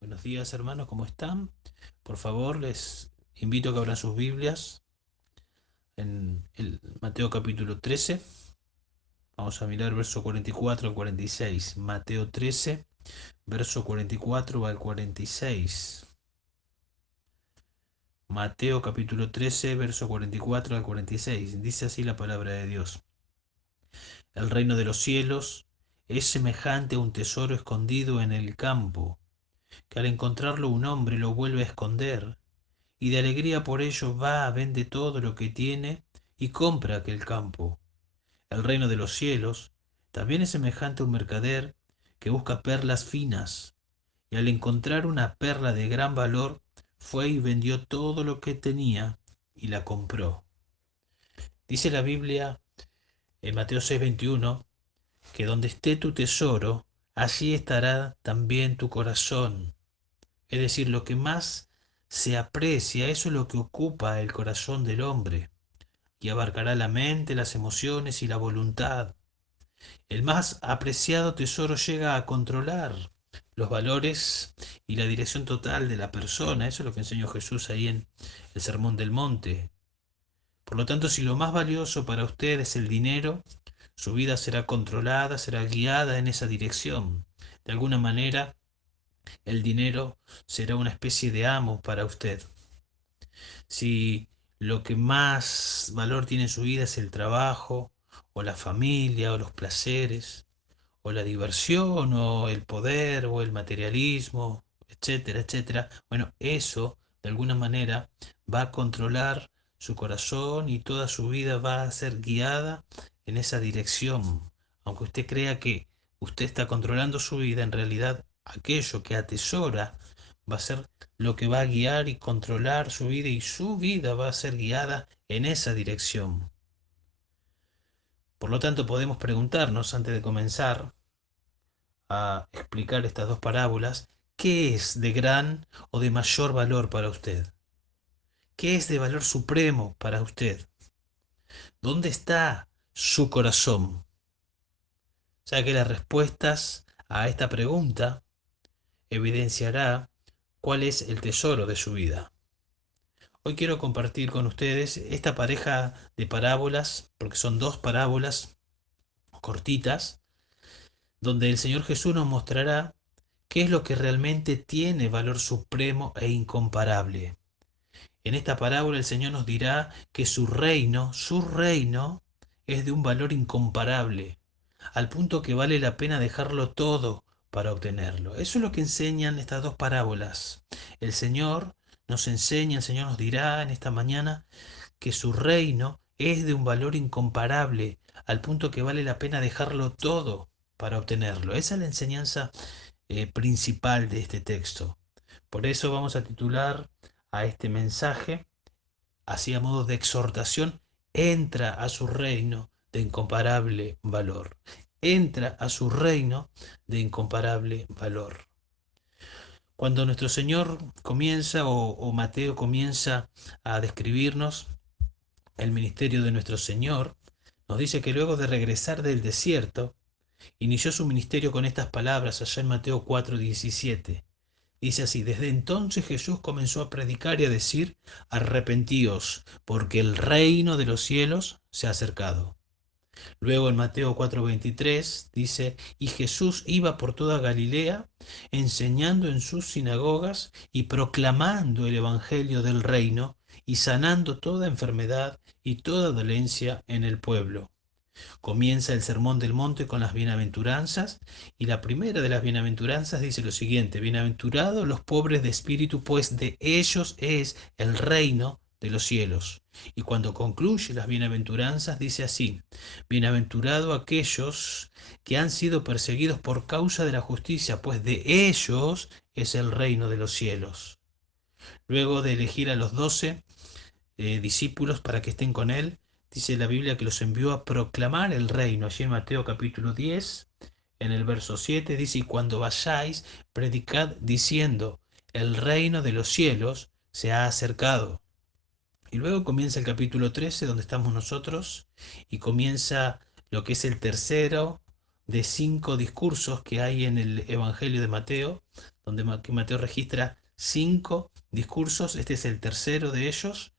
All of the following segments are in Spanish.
Buenos días, hermanos, ¿cómo están? Por favor, les invito a que abran sus Biblias en el Mateo capítulo 13. Vamos a mirar verso 44 al 46. Mateo 13, verso 44 al 46. Mateo capítulo 13, verso 44 al 46. Dice así la palabra de Dios. El reino de los cielos es semejante a un tesoro escondido en el campo, que al encontrarlo un hombre lo vuelve a esconder y de alegría por ello va, vende todo lo que tiene y compra aquel campo. El reino de los cielos también es semejante a un mercader que busca perlas finas, y al encontrar una perla de gran valor, fue y vendió todo lo que tenía y la compró. Dice la Biblia en Mateo 6:21 que donde esté tu tesoro, allí estará también tu corazón. Es decir, lo que más se aprecia, eso es lo que ocupa el corazón del hombre y abarcará la mente, las emociones y la voluntad. El más apreciado tesoro llega a controlar los valores y la dirección total de la persona. Eso es lo que enseñó Jesús ahí en el Sermón del Monte. Por lo tanto, si lo más valioso para usted es el dinero, su vida será controlada, será guiada en esa dirección. De alguna manera, el dinero será una especie de amo para usted. Si lo que más valor tiene en su vida es el trabajo, o la familia, o los placeres, o la diversión, o el poder, o el materialismo, etcétera, etcétera, bueno, eso de alguna manera va a controlar su corazón y toda su vida va a ser guiada en esa dirección. Aunque usted crea que usted está controlando su vida, en realidad aquello que atesora va a ser lo que va a guiar y controlar su vida y su vida va a ser guiada en esa dirección. Por lo tanto, podemos preguntarnos antes de comenzar a explicar estas dos parábolas, ¿qué es de gran o de mayor valor para usted? ¿Qué es de valor supremo para usted? ¿Dónde está su corazón? Ya que las respuestas a esta pregunta evidenciará cuál es el tesoro de su vida. Hoy quiero compartir con ustedes esta pareja de parábolas, porque son dos parábolas cortitas, donde el Señor Jesús nos mostrará qué es lo que realmente tiene valor supremo e incomparable. En esta parábola el Señor nos dirá que su reino es de un valor incomparable, al punto que vale la pena dejarlo todo para obtenerlo. Eso es lo que enseñan estas dos parábolas. El Señor nos enseña, el Señor nos dirá en esta mañana que su reino es de un valor incomparable, al punto que vale la pena dejarlo todo para obtenerlo. Esa es la enseñanza principal de este texto. Por eso vamos a titular a este mensaje, así a modo de exhortación, entra a su reino de incomparable valor. Entra a su reino de incomparable valor. Cuando nuestro Señor comienza o Mateo comienza a describirnos el ministerio de nuestro Señor, nos dice que luego de regresar del desierto, inició su ministerio con estas palabras allá en Mateo 4:17. Dice así, desde entonces Jesús comenzó a predicar y a decir, arrepentíos, porque el reino de los cielos se ha acercado. Luego en Mateo 4:23 dice, y Jesús iba por toda Galilea, enseñando en sus sinagogas y proclamando el evangelio del reino y sanando toda enfermedad y toda dolencia en el pueblo. Comienza el Sermón del Monte con las bienaventuranzas y la primera de las bienaventuranzas dice lo siguiente, bienaventurados los pobres de espíritu, pues de ellos es el reino de los cielos. Y cuando concluye las bienaventuranzas dice así, bienaventurado aquellos que han sido perseguidos por causa de la justicia, pues de ellos es el reino de los cielos. Luego de elegir a los 12 discípulos para que estén con él, dice la Biblia que los envió a proclamar el reino. Allí en Mateo capítulo 10, en el verso 7, dice, y cuando vayáis, predicad diciendo, el reino de los cielos se ha acercado. Y luego comienza el capítulo 13, donde estamos nosotros, y comienza lo que es el tercero de 5 discursos que hay en el Evangelio de Mateo, donde Mateo registra 5 discursos. Este es el tercero de ellos.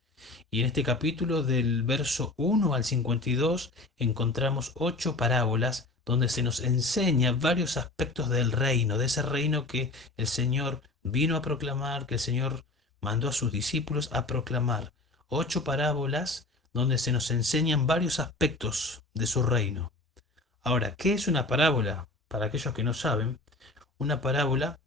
Y en este capítulo, del verso 1 al 52, encontramos 8 parábolas donde se nos enseña varios aspectos del reino, de ese reino que el Señor vino a proclamar, que el Señor mandó a sus discípulos a proclamar. 8 parábolas donde se nos enseñan varios aspectos de su reino. Ahora, ¿qué es una parábola? Para aquellos que no saben, una parábola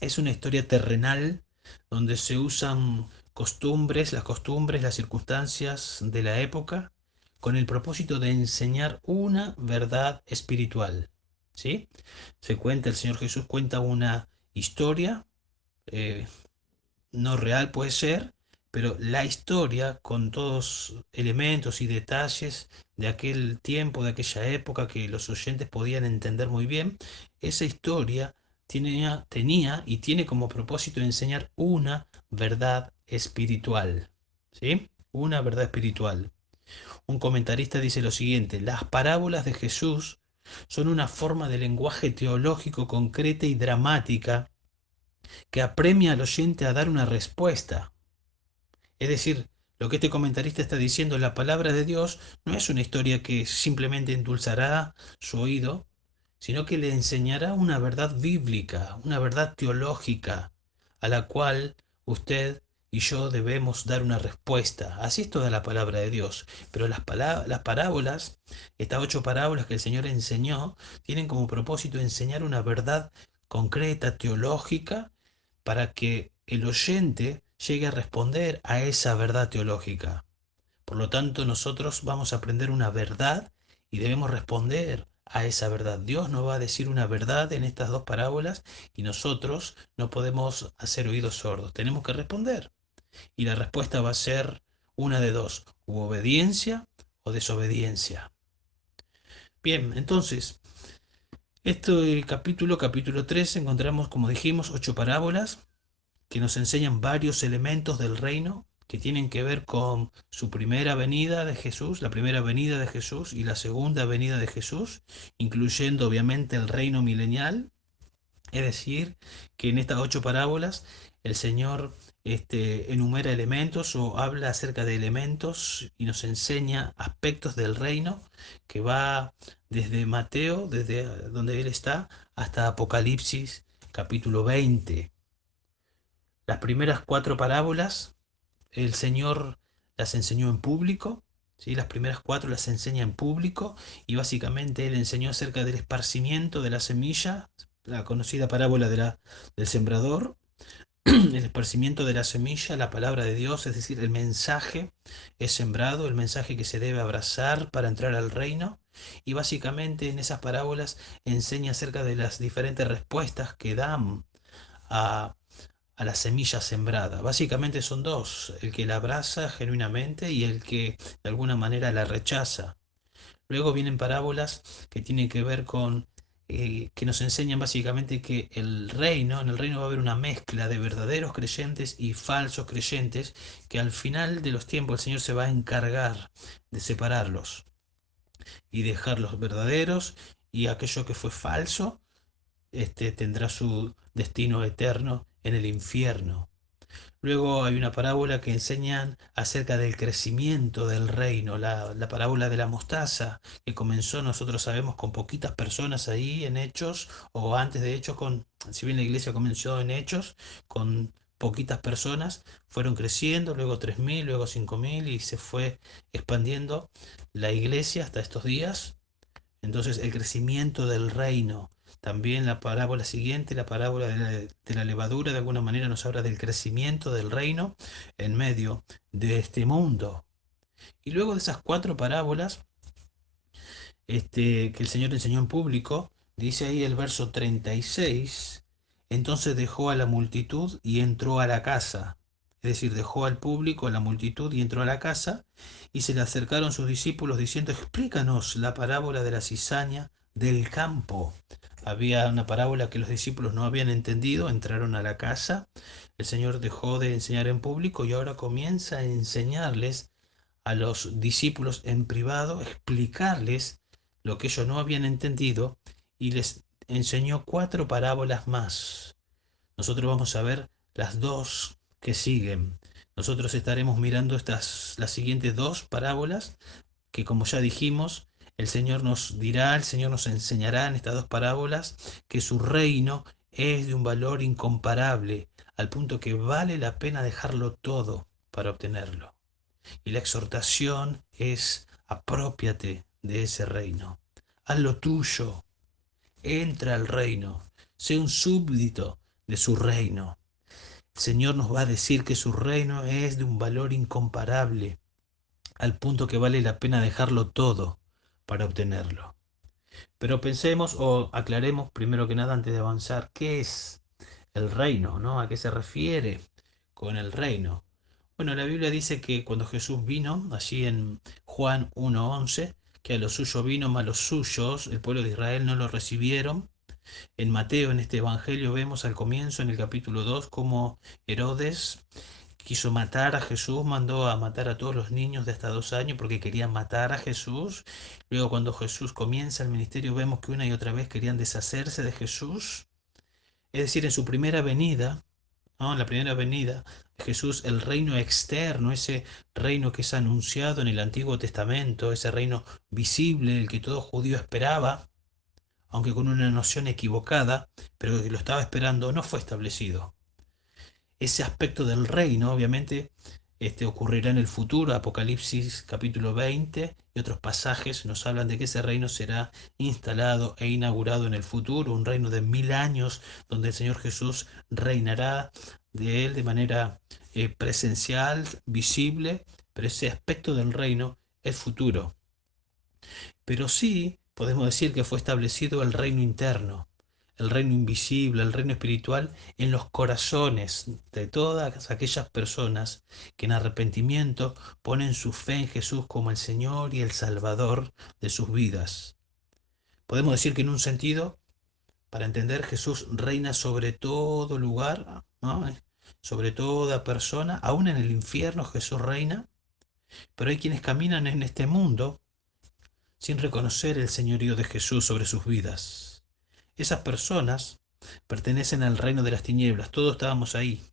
es una historia terrenal donde se usan las costumbres, las circunstancias de la época con el propósito de enseñar una verdad espiritual. ¿Sí? El Señor Jesús cuenta una historia, eh, no real puede ser, pero la historia con todos elementos y detalles de aquel tiempo, de aquella época que los oyentes podían entender muy bien, esa historia tenía y tiene como propósito enseñar una verdad espiritual. ¿Sí? Una verdad espiritual. Un comentarista dice lo siguiente: las parábolas de Jesús son una forma de lenguaje teológico concreta y dramática que apremia al oyente a dar una respuesta. Es decir, lo que este comentarista está diciendo, la palabra de Dios no es una historia que simplemente endulzará su oído, sino que le enseñará una verdad bíblica, una verdad teológica, a la cual usted y yo debemos dar una respuesta. Así es toda la palabra de Dios. Pero las parábolas, estas 8 parábolas que el Señor enseñó, tienen como propósito enseñar una verdad concreta, teológica, para que el oyente llegue a responder a esa verdad teológica. Por lo tanto, nosotros vamos a aprender una verdad y debemos responder a esa verdad. Dios nos va a decir una verdad en estas 2 parábolas y nosotros no podemos hacer oídos sordos. Tenemos que responder. Y la respuesta va a ser una de dos: u obediencia o desobediencia. Bien, entonces, este capítulo 3, encontramos, como dijimos, 8 parábolas que nos enseñan varios elementos del reino que tienen que ver con su primera venida de Jesús, la primera venida de Jesús y la segunda venida de Jesús, incluyendo obviamente el reino milenial. Es decir, que en estas 8 parábolas el Señor enumera elementos o habla acerca de elementos y nos enseña aspectos del reino que va desde Mateo, desde donde Él está, hasta Apocalipsis capítulo 20. Las primeras 4 parábolas el Señor las enseñó en público, ¿sí? Las primeras 4 las enseña en público y básicamente Él enseñó acerca del esparcimiento de la semilla, la conocida parábola del sembrador, el esparcimiento de la semilla, la palabra de Dios, es decir, el mensaje es sembrado, el mensaje que se debe abrazar para entrar al reino. Y básicamente en esas parábolas enseña acerca de las diferentes respuestas que dan a la semilla sembrada. Básicamente son dos: el que la abraza genuinamente y el que de alguna manera la rechaza. Luego vienen parábolas que tienen que ver con, que nos enseñan básicamente que en el reino va a haber una mezcla de verdaderos creyentes y falsos creyentes, que al final de los tiempos el Señor se va a encargar de separarlos y dejar los verdaderos, y aquello que fue falso tendrá su destino eterno en el infierno. Luego hay una parábola que enseña acerca del crecimiento del reino, la parábola de la mostaza, que comenzó, nosotros sabemos, con poquitas personas ahí en Hechos, o antes de Hechos, si bien la iglesia comenzó en Hechos, con poquitas personas, fueron creciendo, luego 3.000, luego 5.000, y se fue expandiendo la iglesia hasta estos días. Entonces, el crecimiento del reino. También la parábola siguiente, la parábola de la levadura, de alguna manera nos habla del crecimiento del reino en medio de este mundo. Y luego de esas 4 parábolas que el Señor enseñó en público, dice ahí el verso 36: entonces dejó a la multitud y entró a la casa. Es decir, dejó al público, a la multitud, y entró a la casa, y se le acercaron sus discípulos diciendo: explícanos la parábola de la cizaña del campo. Había una parábola que los discípulos no habían entendido, entraron a la casa, el Señor dejó de enseñar en público y ahora comienza a enseñarles a los discípulos en privado, explicarles lo que ellos no habían entendido y les enseñó 4 parábolas más. Nosotros vamos a ver las 2 que siguen. Nosotros estaremos mirando las siguientes 2 parábolas que, como ya dijimos, el Señor nos dirá, el Señor nos enseñará en estas 2 parábolas que su reino es de un valor incomparable, al punto que vale la pena dejarlo todo para obtenerlo. Y la exhortación es: aprópiate de ese reino, haz lo tuyo, entra al reino, sé un súbdito de su reino. El Señor nos va a decir que su reino es de un valor incomparable, al punto que vale la pena dejarlo todo para obtenerlo. Pero pensemos o aclaremos primero que nada, antes de avanzar, qué es el reino, ¿no? ¿A qué se refiere con el reino? Bueno, la Biblia dice que cuando Jesús vino, allí en Juan 1:11, que a los suyos vino, mas los suyos, el pueblo de Israel, no lo recibieron. En Mateo, en este evangelio, vemos al comienzo, en el capítulo 2, cómo Herodes quiso matar a Jesús, mandó a matar a todos los niños de hasta 2 años porque querían matar a Jesús. Luego, cuando Jesús comienza el ministerio, vemos que una y otra vez querían deshacerse de Jesús. Es decir, en su primera venida, ¿no? En la primera venida de Jesús, el reino externo, ese reino que es anunciado en el Antiguo Testamento, ese reino visible, el que todo judío esperaba, aunque con una noción equivocada, pero que lo estaba esperando, no fue establecido. Ese aspecto del reino, obviamente, ocurrirá en el futuro. Apocalipsis capítulo 20 y otros pasajes nos hablan de que ese reino será instalado e inaugurado en el futuro, un reino de 1000 años, donde el Señor Jesús reinará de él de manera presencial, visible, pero ese aspecto del reino es futuro. Pero sí podemos decir que fue establecido el reino interno, el reino invisible, el reino espiritual en los corazones de todas aquellas personas que en arrepentimiento ponen su fe en Jesús como el Señor y el Salvador de sus vidas. Podemos decir que en un sentido, para entender, Jesús reina sobre todo lugar, ¿no? Sobre toda persona, aún en el infierno Jesús reina, pero hay quienes caminan en este mundo sin reconocer el señorío de Jesús sobre sus vidas. Esas personas pertenecen al reino de las tinieblas, todos estábamos ahí,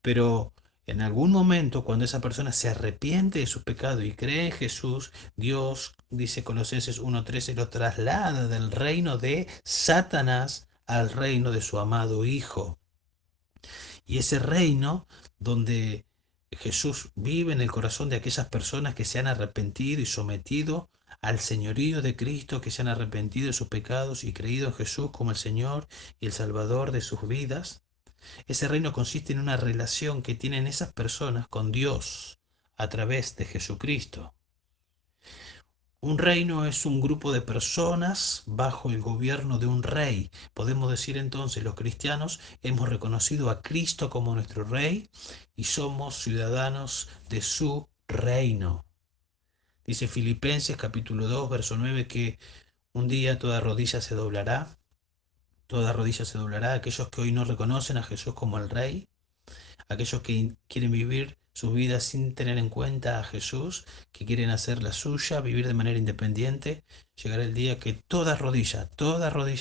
pero en algún momento, cuando esa persona se arrepiente de su pecado y cree en Jesús, Dios, dice Colosenses 1:13, lo traslada del reino de Satanás al reino de su amado Hijo. Y ese reino donde Jesús vive en el corazón de aquellas personas que se han arrepentido y sometido al señorío de Cristo, que se han arrepentido de sus pecados y creído en Jesús como el Señor y el Salvador de sus vidas. Ese reino consiste en una relación que tienen esas personas con Dios a través de Jesucristo. Un reino es un grupo de personas bajo el gobierno de un rey. Podemos decir entonces, los cristianos hemos reconocido a Cristo como nuestro rey y somos ciudadanos de su reino. Dice Filipenses capítulo 2, verso 9, que un día toda rodilla se doblará, toda rodilla se doblará. Aquellos que hoy no reconocen a Jesús como el rey, aquellos que quieren vivir sus vidas sin tener en cuenta a Jesús, que quieren hacer la suya, vivir de manera independiente, llegará el día que toda rodilla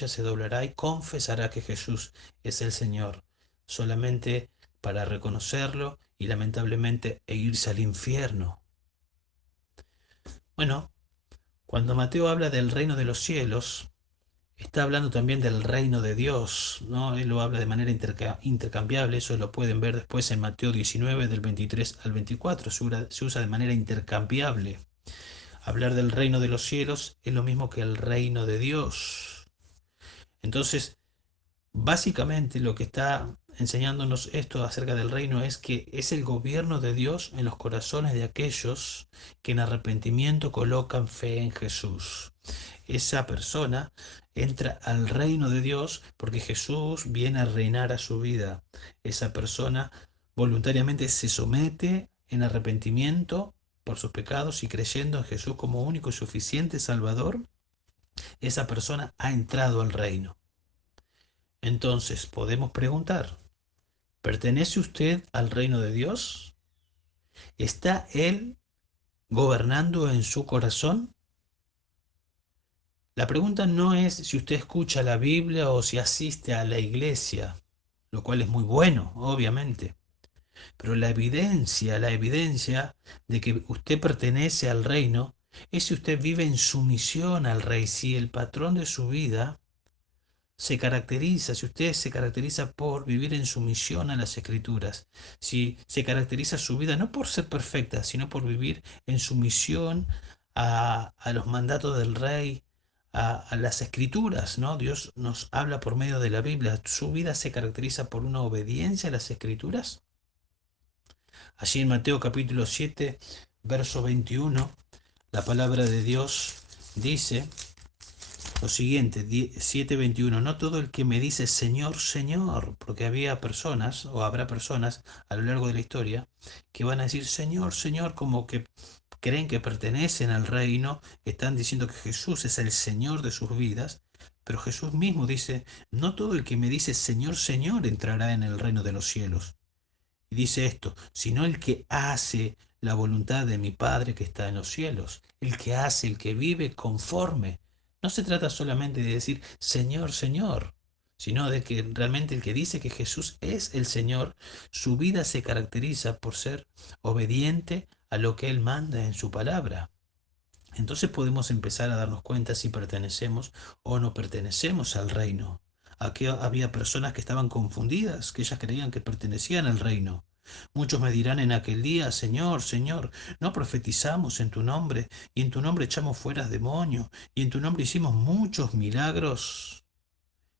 se doblará y confesará que Jesús es el Señor, solamente para reconocerlo y lamentablemente irse al infierno. Bueno, cuando Mateo habla del reino de los cielos, está hablando también del reino de Dios, ¿no? Él lo habla de manera intercambiable, eso lo pueden ver después en Mateo 19, del 23 al 24, se usa de manera intercambiable. Hablar del reino de los cielos es lo mismo que el reino de Dios. Entonces, básicamente lo que está enseñándonos esto acerca del reino es que es el gobierno de Dios en los corazones de aquellos que en arrepentimiento colocan fe en Jesús. Esa persona entra al reino de Dios porque Jesús viene a reinar a su vida. Esa persona voluntariamente se somete en arrepentimiento por sus pecados y creyendo en Jesús como único y suficiente Salvador. Esa persona ha entrado al reino. Entonces podemos preguntar, ¿pertenece usted al reino de Dios? ¿Está Él gobernando en su corazón? La pregunta no es si usted escucha la Biblia o si asiste a la iglesia, lo cual es muy bueno, obviamente. Pero la evidencia de que usted pertenece al reino es si usted vive en sumisión al rey, si el patrón de su vida se caracteriza, si usted se caracteriza por vivir en sumisión a las escrituras, si se caracteriza su vida no por ser perfecta, sino por vivir en sumisión a los mandatos del rey, a las escrituras, ¿no? Dios nos habla por medio de la Biblia. Su vida se caracteriza por una obediencia a las escrituras. Allí en Mateo capítulo 7, verso 21, la palabra de Dios dice lo siguiente, 7:21, no todo el que me dice Señor, Señor, porque había personas o habrá personas a lo largo de la historia que van a decir Señor, Señor, como que creen que pertenecen al reino, están diciendo que Jesús es el Señor de sus vidas, pero Jesús mismo dice, no todo el que me dice Señor, Señor entrará en el reino de los cielos. Y dice esto, sino el que hace la voluntad de mi Padre que está en los cielos, el que hace, el que vive conforme. No se trata solamente de decir Señor, Señor, sino de que realmente el que dice que Jesús es el Señor, su vida se caracteriza por ser obediente a lo que Él manda en su palabra. Entonces podemos empezar a darnos cuenta si pertenecemos o no pertenecemos al reino. Aquí había personas que estaban confundidas, que ellas creían que pertenecían al reino. Muchos me dirán en aquel día, Señor, Señor, no profetizamos en tu nombre, y en tu nombre echamos fuera demonios, y en tu nombre hicimos muchos milagros.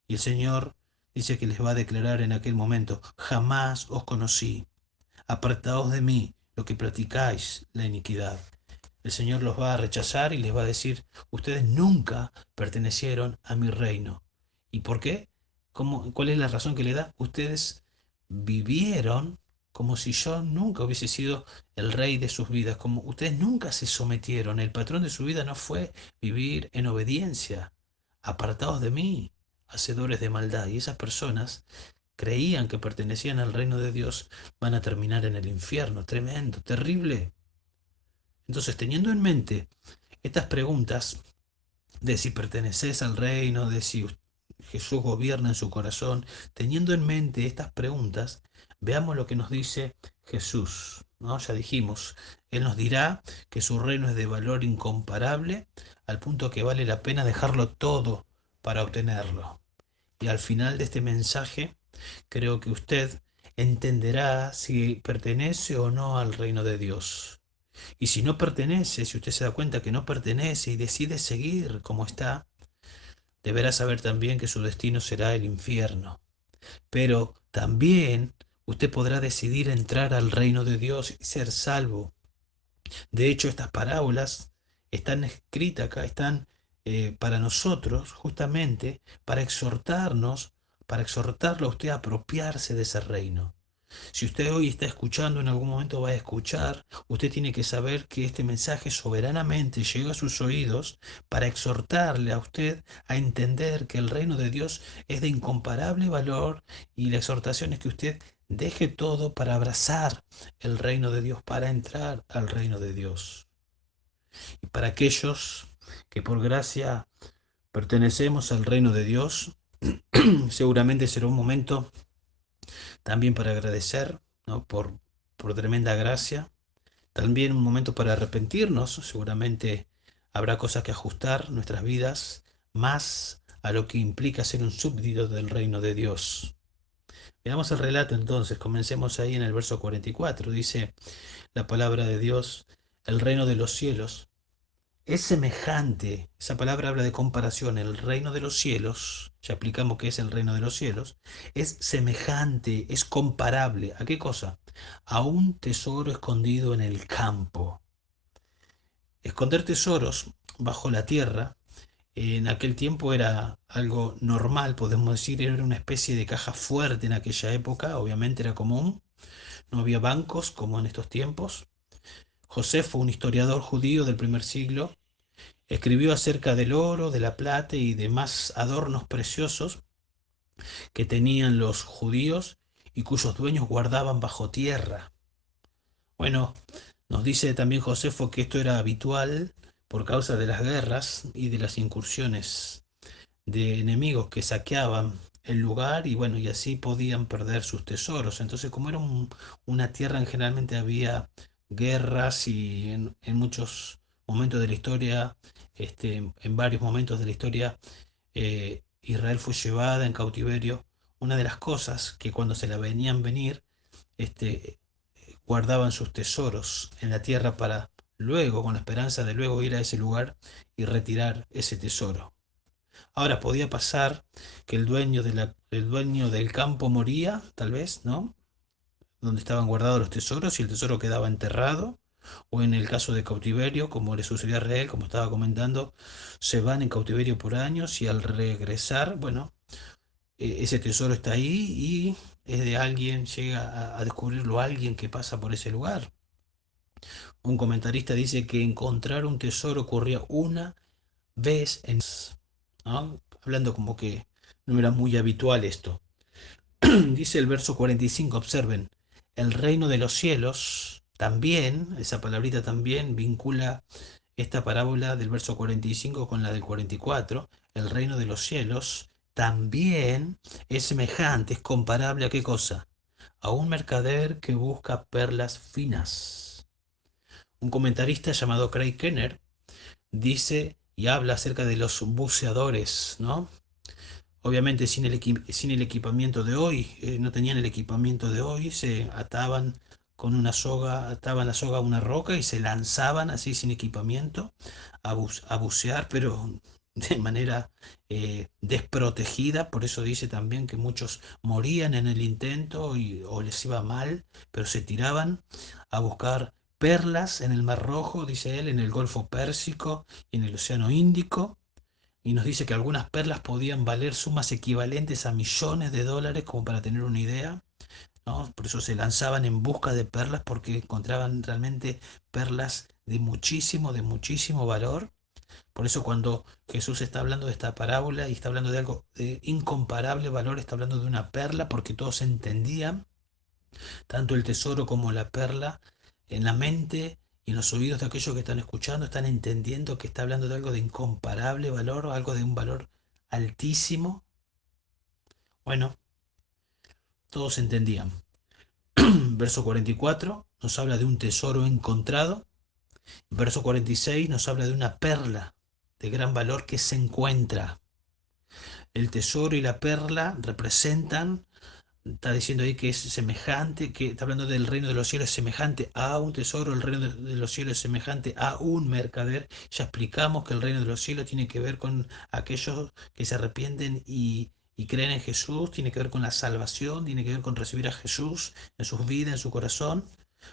Y el Señor dice que les va a declarar en aquel momento, jamás os conocí, apartaos de mí, lo que practicáis la iniquidad. El Señor los va a rechazar y les va a decir, ustedes nunca pertenecieron a mi reino. ¿Y por qué? ¿Cuál es la razón que le da? Ustedes vivieron como si yo nunca hubiese sido el rey de sus vidas, como ustedes nunca se sometieron. El patrón de su vida no fue vivir en obediencia, apartados de mí, hacedores de maldad. Y esas personas creían que pertenecían al reino de Dios, van a terminar en el infierno. Tremendo, terrible. Entonces, teniendo en mente estas preguntas de si perteneces al reino, de si Jesús gobierna en su corazón, teniendo en mente estas preguntas, veamos lo que nos dice Jesús, ¿no? Ya dijimos, Él nos dirá que su reino es de valor incomparable, al punto que vale la pena dejarlo todo para obtenerlo. Y al final de este mensaje, creo que usted entenderá si pertenece o no al reino de Dios. Y si no pertenece, si usted se da cuenta que no pertenece y decide seguir como está, deberá saber también que su destino será el infierno. Pero también usted podrá decidir entrar al reino de Dios y ser salvo. De hecho, estas parábolas están escritas acá, están para nosotros, justamente, para exhortarlo a usted a apropiarse de ese reino. Si usted hoy está escuchando, en algún momento va a escuchar, usted tiene que saber que este mensaje soberanamente llega a sus oídos para exhortarle a usted a entender que el reino de Dios es de incomparable valor y la exhortación es que usted deje todo para abrazar el reino de Dios, para entrar al reino de Dios. Y para aquellos que por gracia pertenecemos al reino de Dios, seguramente será un momento también para agradecer, ¿no? por tremenda gracia. También un momento para arrepentirnos. Seguramente habrá cosas que ajustar nuestras vidas más a lo que implica ser un súbdito del reino de Dios. Veamos el relato entonces. Comencemos ahí en el verso 44. Dice la palabra de Dios, el reino de los cielos es semejante, esa palabra habla de comparación, el reino de los cielos, ya explicamos qué es el reino de los cielos, es semejante, es comparable. ¿A qué cosa? A un tesoro escondido en el campo. Esconder tesoros bajo la tierra, en aquel tiempo era algo normal, podemos decir, era una especie de caja fuerte en aquella época, obviamente era común, no había bancos como en estos tiempos. Josefo, un historiador judío del primer siglo, escribió acerca del oro, de la plata y demás adornos preciosos que tenían los judíos y cuyos dueños guardaban bajo tierra. Bueno, nos dice también Josefo que esto era habitual por causa de las guerras y de las incursiones de enemigos que saqueaban el lugar y bueno, y así podían perder sus tesoros. Entonces, como era una tierra en generalmente había guerras y en muchos momentos de la historia, en varios momentos de la historia, Israel fue llevada en cautiverio. Una de las cosas que cuando se la venían venir, este, guardaban sus tesoros en la tierra para luego, con la esperanza de luego ir a ese lugar y retirar ese tesoro. Ahora podía pasar que el dueño del campo moría, tal vez, ¿no? Donde estaban guardados los tesoros y el tesoro quedaba enterrado, o en el caso de cautiverio, como le sucedió a Israel, como estaba comentando, se van en cautiverio por años y al regresar, bueno, ese tesoro está ahí y es de alguien, llega a descubrirlo alguien que pasa por ese lugar. Un comentarista dice que encontrar un tesoro ocurría una vez en... ¿no? Hablando como que no era muy habitual esto. Dice el verso 45, observen, el reino de los cielos también, esa palabrita también vincula esta parábola del verso 45 con la del 44. El reino de los cielos también es semejante, es comparable a qué cosa? A un mercader que busca perlas finas. Un comentarista llamado Craig Kenner dice y habla acerca de los buceadores, ¿no? Obviamente sin el equipamiento de hoy, no tenían el equipamiento de hoy, se ataban con una soga, ataban la soga a una roca y se lanzaban así sin equipamiento a bucear, pero de manera desprotegida. Por eso dice también que muchos morían en el intento o les iba mal, pero se tiraban a buscar perlas en el Mar Rojo, dice él, en el Golfo Pérsico y en el Océano Índico, y nos dice que algunas perlas podían valer sumas equivalentes a millones de dólares, como para tener una idea, ¿no? Por eso se lanzaban en busca de perlas, porque encontraban realmente perlas de muchísimo valor. Por eso cuando Jesús está hablando de esta parábola y está hablando de algo de incomparable valor, está hablando de una perla, porque todos entendían tanto el tesoro como la perla en la mente y en los oídos de aquellos que están escuchando, están entendiendo que está hablando de algo de incomparable valor, o algo de un valor altísimo. Bueno, todos entendían. Verso 44 nos habla de un tesoro encontrado. Verso 46 nos habla de una perla de gran valor que se encuentra. El tesoro y la perla representan, está diciendo ahí que es semejante, que está hablando del reino de los cielos, semejante a un tesoro, el reino de los cielos es semejante a un mercader. Ya explicamos que el reino de los cielos tiene que ver con aquellos que se arrepienten y creen en Jesús, tiene que ver con la salvación, tiene que ver con recibir a Jesús en sus vidas, en su corazón.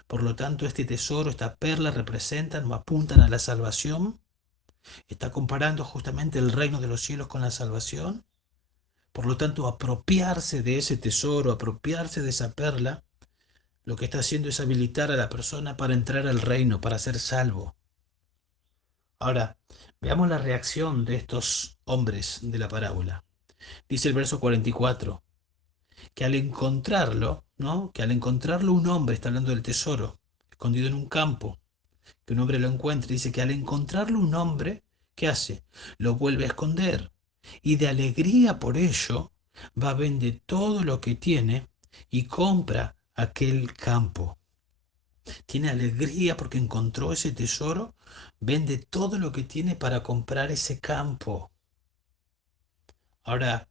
Por lo tanto, este tesoro, esta perla representan o apuntan a la salvación. Está comparando justamente el reino de los cielos con la salvación. Por lo tanto, apropiarse de ese tesoro, apropiarse de esa perla, lo que está haciendo es habilitar a la persona para entrar al reino, para ser salvo. Ahora, veamos la reacción de estos hombres de la parábola. Dice el verso 44, que al encontrarlo, ¿no? Que al encontrarlo un hombre, está hablando del tesoro, escondido en un campo, que un hombre lo encuentre, dice que al encontrarlo un hombre, ¿qué hace? Lo vuelve a esconder. Y de alegría por ello, va, vende todo lo que tiene y compra aquel campo. Tiene alegría porque encontró ese tesoro, vende todo lo que tiene para comprar ese campo. Ahora,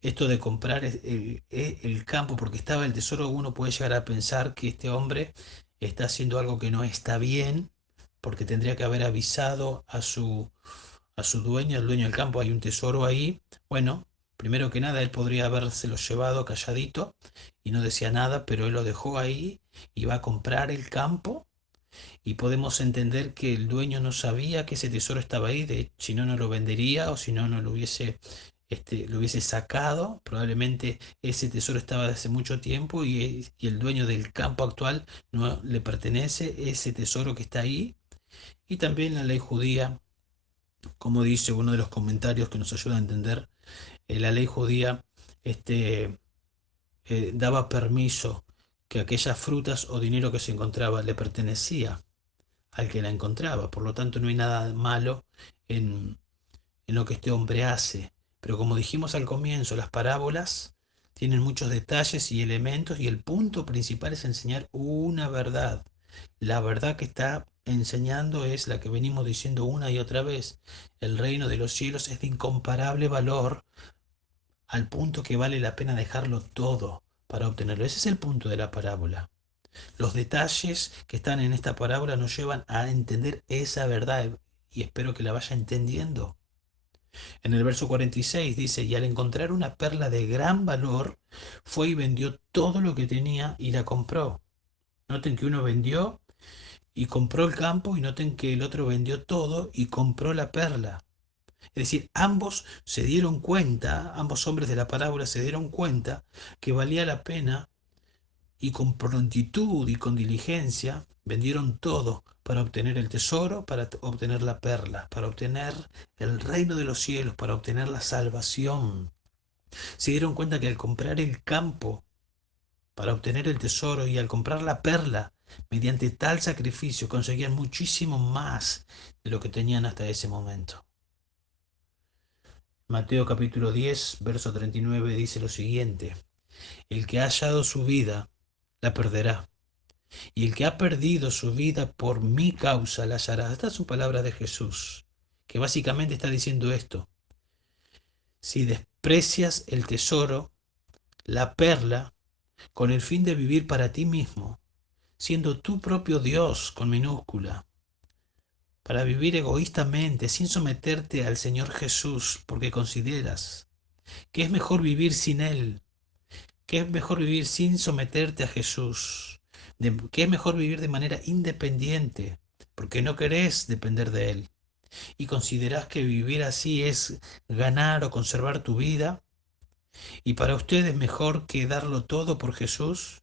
esto de comprar el campo porque estaba el tesoro, uno puede llegar a pensar que este hombre está haciendo algo que no está bien, porque tendría que haber avisado a su dueño, al dueño del campo, hay un tesoro ahí. Bueno, primero que nada, él podría habérselo llevado calladito y no decía nada, pero él lo dejó ahí y va a comprar el campo. Y podemos entender que el dueño no sabía que ese tesoro estaba ahí, si no, no lo vendería, o si no, no lo hubiese sacado. Probablemente ese tesoro estaba de hace mucho tiempo y el dueño del campo actual no le pertenece ese tesoro que está ahí. Y también la ley judía, como dice uno de los comentarios que nos ayuda a entender, la ley judía este, daba permiso que aquellas frutas o dinero que se encontraba le pertenecía al que la encontraba. Por lo tanto, no hay nada malo en, en lo que este hombre hace. Pero como dijimos al comienzo, las parábolas tienen muchos detalles y elementos y el punto principal es enseñar una verdad. La verdad que está enseñando es la que venimos diciendo una y otra vez. El reino de los cielos es de incomparable valor al punto que vale la pena dejarlo todo para obtenerlo. Ese es el punto de la parábola. Los detalles que están en esta parábola nos llevan a entender esa verdad y espero que la vaya entendiendo. En el verso 46 dice, y al encontrar una perla de gran valor, fue y vendió todo lo que tenía y la compró. Noten que uno vendió y compró el campo y noten que el otro vendió todo y compró la perla. Es decir, ambos se dieron cuenta, ambos hombres de la parábola se dieron cuenta que valía la pena y con prontitud y con diligencia vendieron todo para obtener el tesoro, para obtener la perla, para obtener el reino de los cielos, para obtener la salvación. Se dieron cuenta que al comprar el campo para obtener el tesoro y al comprar la perla, mediante tal sacrificio conseguían muchísimo más de lo que tenían hasta ese momento. Mateo capítulo 10, verso 39 dice lo siguiente, el que ha hallado su vida, la perderá, y el que ha perdido su vida por mi causa, la hallará. Esta es su palabra de Jesús, que básicamente está diciendo esto, si desprecias el tesoro, la perla, con el fin de vivir para ti mismo, siendo tu propio Dios con minúscula, para vivir egoístamente, sin someterte al Señor Jesús, porque consideras que es mejor vivir sin Él, que es mejor vivir sin someterte a Jesús, que es mejor vivir de manera independiente, porque no querés depender de Él, y considerás que vivir así es ganar o conservar tu vida, y para usted es mejor que darlo todo por Jesús,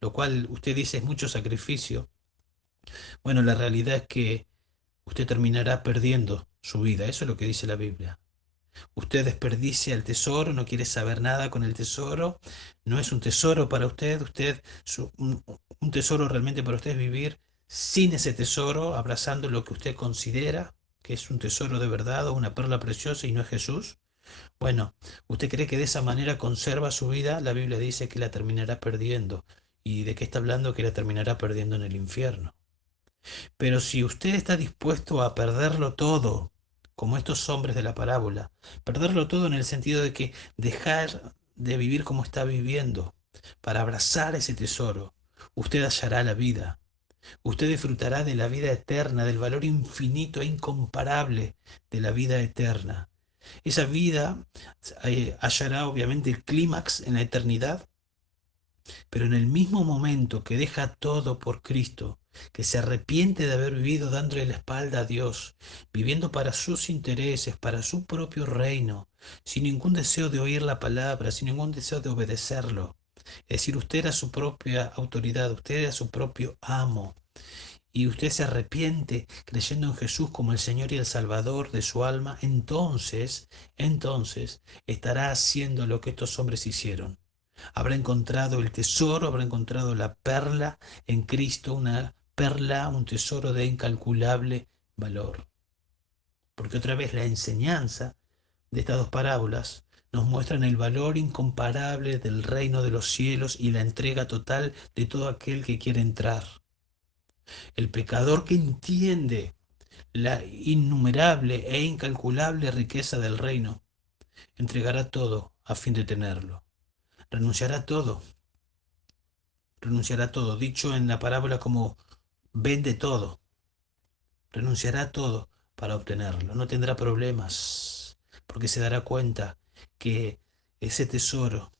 lo cual usted dice es mucho sacrificio. Bueno, la realidad es que usted terminará perdiendo su vida. Eso es lo que dice la Biblia. Usted desperdicia el tesoro, no quiere saber nada con el tesoro, no es un tesoro para usted, un tesoro realmente para usted es vivir sin ese tesoro, abrazando lo que usted considera que es un tesoro de verdad o una perla preciosa y no es Jesús. Bueno, usted cree que de esa manera conserva su vida, la Biblia dice que la terminará perdiendo. ¿Y de qué está hablando? Que la terminará perdiendo en el infierno. Pero si usted está dispuesto a perderlo todo, como estos hombres de la parábola, perderlo todo en el sentido de que dejar de vivir como está viviendo, para abrazar ese tesoro, usted hallará la vida. Usted disfrutará de la vida eterna, del valor infinito e incomparable de la vida eterna. Esa vida hallará obviamente el clímax en la eternidad, pero en el mismo momento que deja todo por Cristo, que se arrepiente de haber vivido dándole la espalda a Dios, viviendo para sus intereses, para su propio reino, sin ningún deseo de oír la palabra, sin ningún deseo de obedecerlo. Es decir, usted era su propia autoridad, usted era su propio amo. Y usted se arrepiente creyendo en Jesús como el Señor y el Salvador de su alma, entonces estará haciendo lo que estos hombres hicieron. Habrá encontrado el tesoro, habrá encontrado la perla en Cristo, una perla, un tesoro de incalculable valor. Porque otra vez la enseñanza de estas dos parábolas nos muestran el valor incomparable del reino de los cielos y la entrega total de todo aquel que quiere entrar. El pecador que entiende la innumerable e incalculable riqueza del reino entregará todo a fin de tenerlo. Renunciará a todo, renunciará a todo, dicho en la parábola como vende todo, renunciará a todo para obtenerlo. No tendrá problemas, porque se dará cuenta que ese tesoro,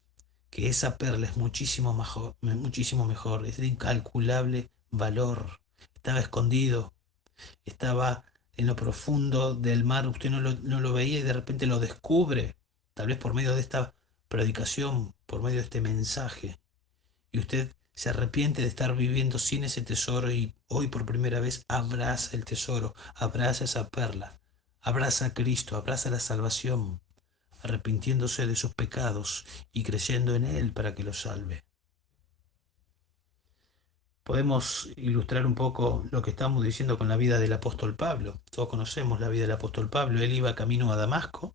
que esa perla es muchísimo mejor, es de incalculable valor. Estaba escondido, estaba en lo profundo del mar, usted no lo veía y de repente lo descubre, tal vez por medio de esta predicación, por medio de este mensaje. Y usted se arrepiente de estar viviendo sin ese tesoro y hoy por primera vez abraza el tesoro, abraza esa perla, abraza a Cristo, abraza la salvación, arrepintiéndose de sus pecados y creyendo en Él para que lo salve. Podemos ilustrar un poco lo que estamos diciendo con la vida del apóstol Pablo. Todos conocemos la vida del apóstol Pablo. Él iba camino a Damasco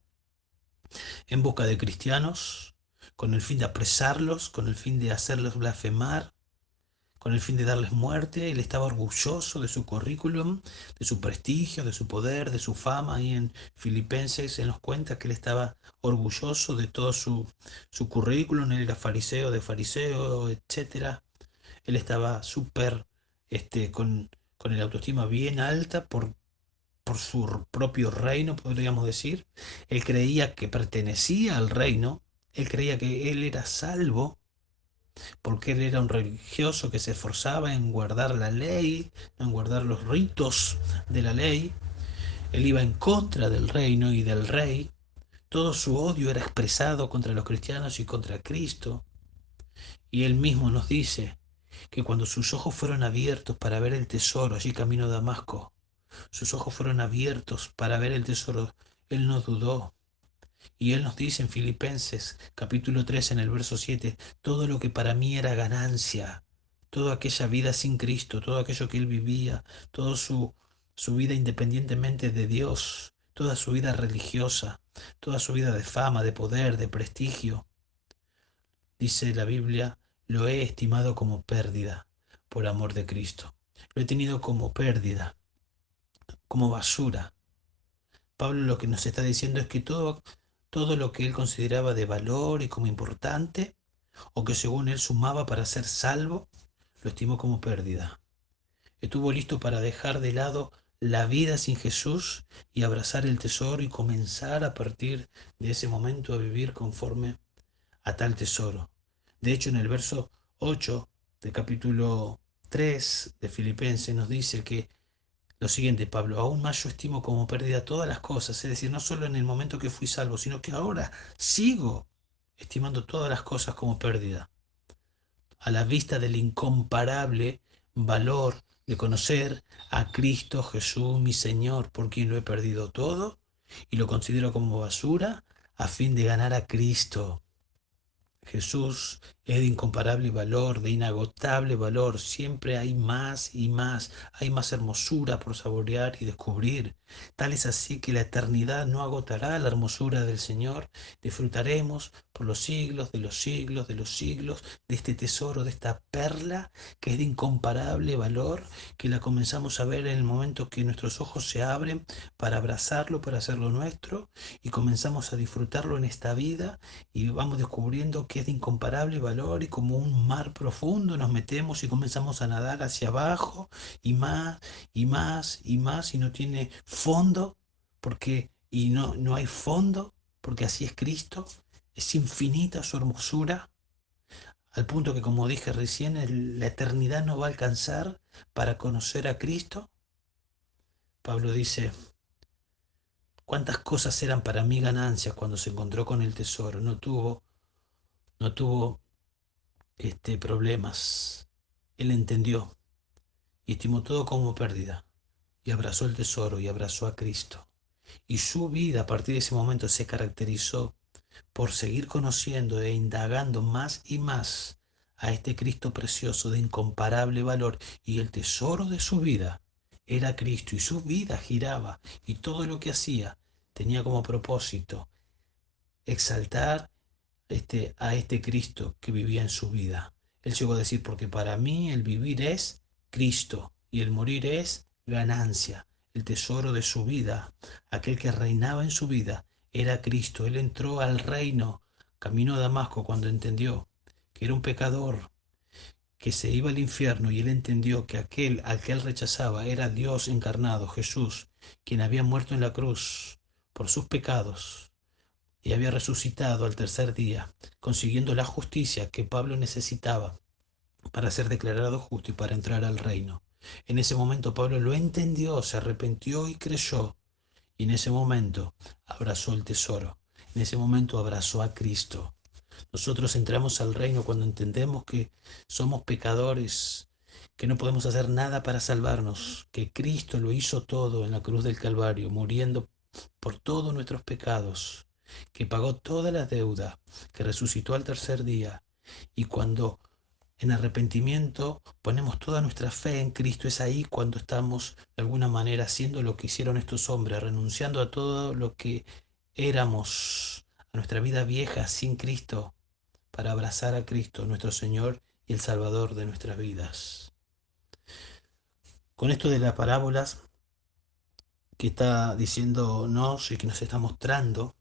en busca de cristianos, con el fin de apresarlos, con el fin de hacerlos blasfemar, con el fin de darles muerte. Él estaba orgulloso de su currículum, de su prestigio, de su poder, de su fama. Ahí en Filipenses se nos cuenta que él estaba orgulloso de todo su currículum. Él era fariseo de fariseo, etcétera. Él estaba súper con el autoestima bien alta por su propio reino, podríamos decir. Él creía que pertenecía al reino. Él creía que él era salvo porque él era un religioso que se esforzaba en guardar la ley, en guardar los ritos de la ley. Él iba en contra del reino y del rey. Todo su odio era expresado contra los cristianos y contra Cristo. Y él mismo nos dice que cuando sus ojos fueron abiertos para ver el tesoro allí camino a Damasco, sus ojos fueron abiertos para ver el tesoro, él no dudó. Y él nos dice en Filipenses capítulo 3 en el verso 7, todo lo que para mí era ganancia, toda aquella vida sin Cristo, todo aquello que él vivía, toda su vida independientemente de Dios, toda su vida religiosa, toda su vida de fama, de poder, de prestigio, dice la Biblia, lo he estimado como pérdida por amor de Cristo. Lo he tenido como pérdida, como basura. Pablo lo que nos está diciendo es que todo lo que él consideraba de valor y como importante, o que según él sumaba para ser salvo, lo estimó como pérdida. Estuvo listo para dejar de lado la vida sin Jesús y abrazar el tesoro y comenzar a partir de ese momento a vivir conforme a tal tesoro. De hecho, en el verso 8 del capítulo 3 de Filipenses nos dice que lo siguiente, Pablo, aún más yo estimo como pérdida todas las cosas, es decir, no solo en el momento que fui salvo, sino que ahora sigo estimando todas las cosas como pérdida, a la vista del incomparable valor de conocer a Cristo Jesús, mi Señor, por quien lo he perdido todo y lo considero como basura a fin de ganar a Cristo. Jesús es de incomparable valor, de inagotable valor. Siempre hay más y más. Hay más hermosura por saborear y descubrir. Tal es así que la eternidad no agotará la hermosura del Señor. Disfrutaremos por los siglos de los siglos de los siglos de este tesoro, de esta perla que es de incomparable valor, que la comenzamos a ver en el momento que nuestros ojos se abren para abrazarlo, para hacerlo nuestro y comenzamos a disfrutarlo en esta vida y vamos descubriendo que es de incomparable valor y como un mar profundo nos metemos y comenzamos a nadar hacia abajo y más y más y más y no tiene fondo porque y no hay fondo porque así es Cristo, es infinita su hermosura al punto que como dije recién la eternidad no va a alcanzar para conocer a Cristo. Pablo dice, cuántas cosas eran para mí ganancias cuando se encontró con el tesoro, no tuvo problemas. Él entendió y estimó todo como pérdida y abrazó el tesoro y abrazó a Cristo. Y su vida a partir de ese momento se caracterizó por seguir conociendo e indagando más y más a este Cristo precioso de incomparable valor y el tesoro de su vida era Cristo y su vida giraba y todo lo que hacía tenía como propósito exaltar a este Cristo que vivía en su vida. Él llegó a decir, porque para mí el vivir es Cristo y el morir es ganancia. El tesoro de su vida, aquel que reinaba en su vida, era Cristo. Él entró al reino, camino a Damasco, cuando entendió que era un pecador, que se iba al infierno, y él entendió que aquel al que él rechazaba era Dios encarnado, Jesús, quien había muerto en la cruz por sus pecados y había resucitado al tercer día, consiguiendo la justicia que Pablo necesitaba para ser declarado justo y para entrar al reino. En ese momento Pablo lo entendió, se arrepintió y creyó, y en ese momento abrazó el tesoro, en ese momento abrazó a Cristo. Nosotros entramos al reino cuando entendemos que somos pecadores, que no podemos hacer nada para salvarnos, que Cristo lo hizo todo en la cruz del Calvario, muriendo por todos nuestros pecados, que pagó toda la deuda, que resucitó al tercer día. Y cuando en arrepentimiento ponemos toda nuestra fe en Cristo. Es ahí cuando estamos de alguna manera haciendo lo que hicieron estos hombres, renunciando a todo lo que éramos, a nuestra vida vieja sin Cristo, para abrazar a Cristo, nuestro Señor y el Salvador de nuestras vidas. Con esto de las parábolas que está diciéndonos y que nos está mostrando,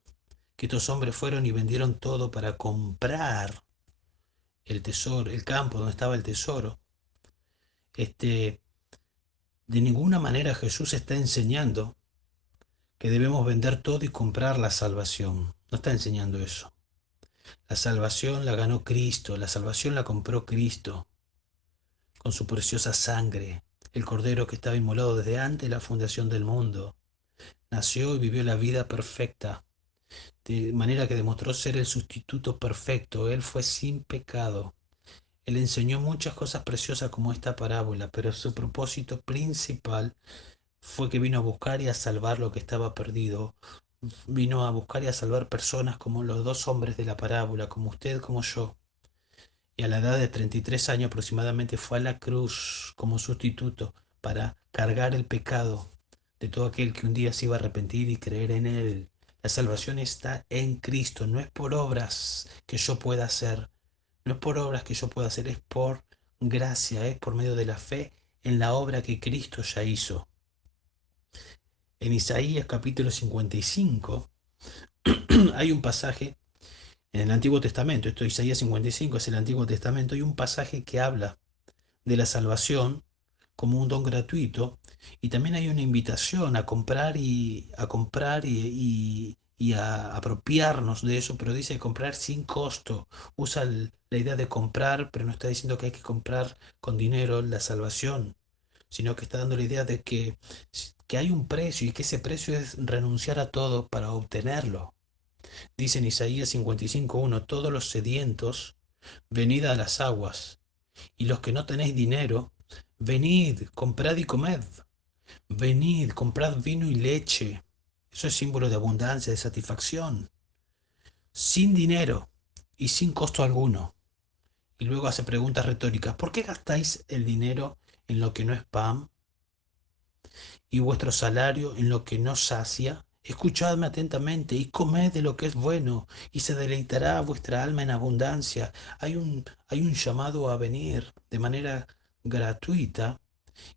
que estos hombres fueron y vendieron todo para comprar el tesoro, el campo donde estaba el tesoro. De ninguna manera Jesús está enseñando que debemos vender todo y comprar la salvación. No está enseñando eso. La salvación la ganó Cristo, la salvación la compró Cristo con su preciosa sangre. El Cordero que estaba inmolado desde antes de la fundación del mundo. Nació y vivió la vida perfecta, de manera que demostró ser el sustituto perfecto. Él fue sin pecado. Él enseñó muchas cosas preciosas como esta parábola, pero su propósito principal fue que vino a buscar y a salvar lo que estaba perdido. Vino a buscar y a salvar personas como los dos hombres de la parábola, como usted, como yo. Y a la edad de 33 años aproximadamente fue a la cruz como sustituto para cargar el pecado de todo aquel que un día se iba a arrepentir y creer en Él. La salvación está en Cristo, no es por obras que yo pueda hacer, no es por obras que yo pueda hacer, es por gracia, es por medio de la fe en la obra que Cristo ya hizo. En Isaías capítulo 55 hay un pasaje en el Antiguo Testamento, esto Isaías 55 es el Antiguo Testamento, hay un pasaje que habla de la salvación como un don gratuito y también hay una invitación a comprar y a apropiarnos de eso, pero dice comprar sin costo. Usa la idea de comprar, pero no está diciendo que hay que comprar con dinero la salvación, sino que está dando la idea de que hay un precio y que ese precio es renunciar a todo para obtenerlo. Dice en Isaías 55:1, todos los sedientos, venid a las aguas, y los que no tenéis dinero, venid, comprad y comed. Venid, comprad vino y leche. Eso es símbolo de abundancia, de satisfacción, sin dinero y sin costo alguno. Y luego hace preguntas retóricas. ¿Por qué gastáis el dinero en lo que no es pan y vuestro salario en lo que no sacia? Escuchadme atentamente y comed de lo que es bueno, y se deleitará vuestra alma en abundancia. Hay un llamado a venir de manera gratuita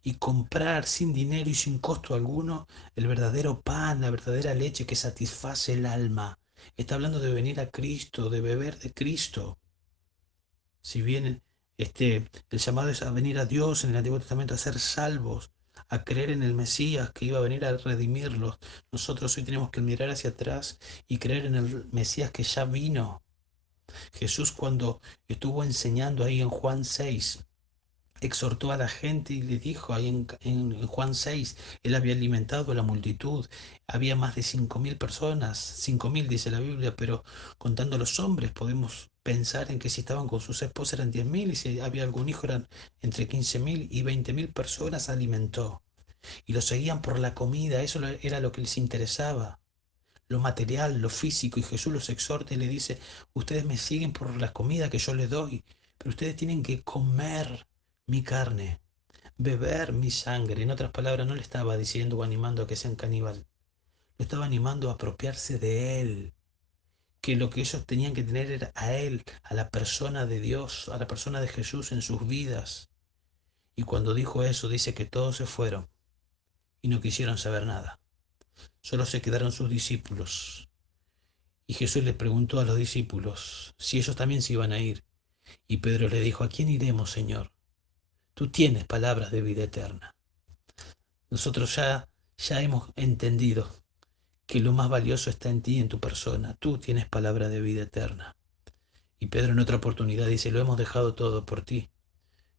y comprar sin dinero y sin costo alguno el verdadero pan, la verdadera leche que satisface el alma. Está hablando de venir a Cristo, de beber de Cristo. Si bien el llamado es a venir a Dios en el Antiguo Testamento, a ser salvos, a creer en el Mesías que iba a venir a redimirlos, nosotros hoy tenemos que mirar hacia atrás y creer en el Mesías que ya vino. Jesús cuando estuvo enseñando ahí en Juan 6, exhortó a la gente y le dijo ahí en Juan 6, él había alimentado a la multitud, había más de 5.000 personas, 5.000 dice la Biblia, pero contando los hombres podemos pensar en que si estaban con sus esposas eran 10.000 y si había algún hijo eran entre 15.000 y 20.000 personas alimentó. Y lo seguían por la comida, eso era lo que les interesaba, lo material, lo físico, y Jesús los exhorta y le dice, ustedes me siguen por la comida que yo les doy, pero ustedes tienen que comer mi carne, beber mi sangre. En otras palabras, no le estaba diciendo o animando a que sean caníbal, lo estaba animando a apropiarse de él, que lo que ellos tenían que tener era a él, a la persona de Dios, a la persona de Jesús en sus vidas. Y cuando dijo eso, dice que todos se fueron y no quisieron saber nada. Solo se quedaron sus discípulos. Y Jesús les preguntó a los discípulos si ellos también se iban a ir. Y Pedro le dijo, ¿a quién iremos, Señor? Tú tienes palabras de vida eterna. Nosotros ya hemos entendido que lo más valioso está en ti, en tu persona. Tú tienes palabra de vida eterna. Y Pedro en otra oportunidad dice, lo hemos dejado todo por ti.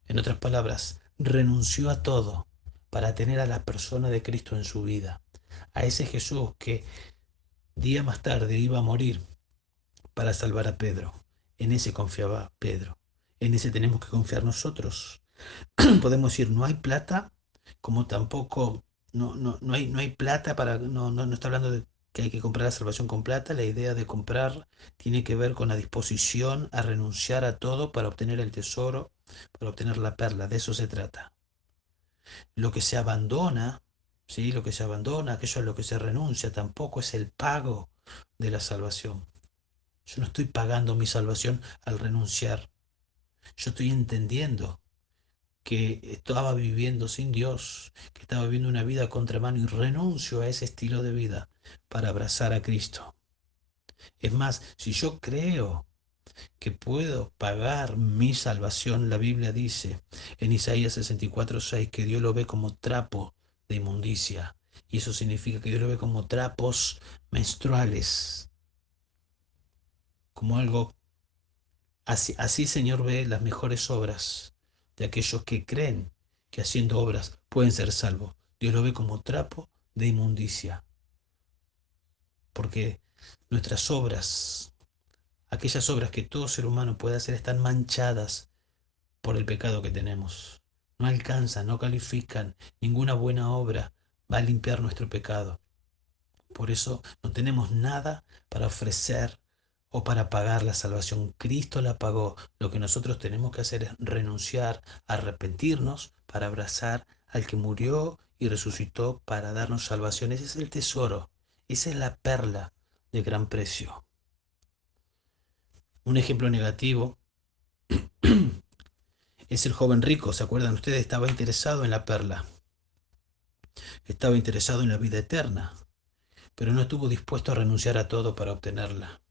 En otras palabras, renunció a todo para tener a la persona de Cristo en su vida. A ese Jesús que día más tarde iba a morir para salvar a Pedro. En ese confiaba Pedro. En ese tenemos que confiar nosotros. Podemos decir, no hay plata, como tampoco, no hay plata para, no está hablando de que hay que comprar la salvación con plata. La idea de comprar tiene que ver con la disposición a renunciar a todo para obtener el tesoro para obtener la perla. De eso se trata. Lo que se abandona, ¿sí? Lo que se abandona, aquello a lo que se renuncia, tampoco es el pago de la salvación. Yo no estoy pagando mi salvación al renunciar. Yo estoy entendiendo que estaba viviendo sin Dios, que estaba viviendo una vida a contramano y renuncio a ese estilo de vida para abrazar a Cristo. Es más, si yo creo que puedo pagar mi salvación, la Biblia dice en Isaías 64:6 que Dios lo ve como trapo de inmundicia. Y eso significa que Dios lo ve como trapos menstruales, como algo así. Así, Señor, ve las mejores obras de aquellos que creen que haciendo obras pueden ser salvos. Dios lo ve como trapo de inmundicia, porque nuestras obras, aquellas obras que todo ser humano puede hacer, están manchadas por el pecado que tenemos. No alcanzan, no califican, ninguna buena obra va a limpiar nuestro pecado. Por eso no tenemos nada para ofrecer o para pagar la salvación. Cristo la pagó. Lo que nosotros tenemos que hacer es renunciar, arrepentirnos para abrazar al que murió y resucitó para darnos salvación. Ese es el tesoro, esa es la perla de gran precio. Un ejemplo negativo es el joven rico. ¿Se acuerdan ustedes? Estaba interesado en la perla, estaba interesado en la vida eterna, pero no estuvo dispuesto a renunciar a todo para obtenerla.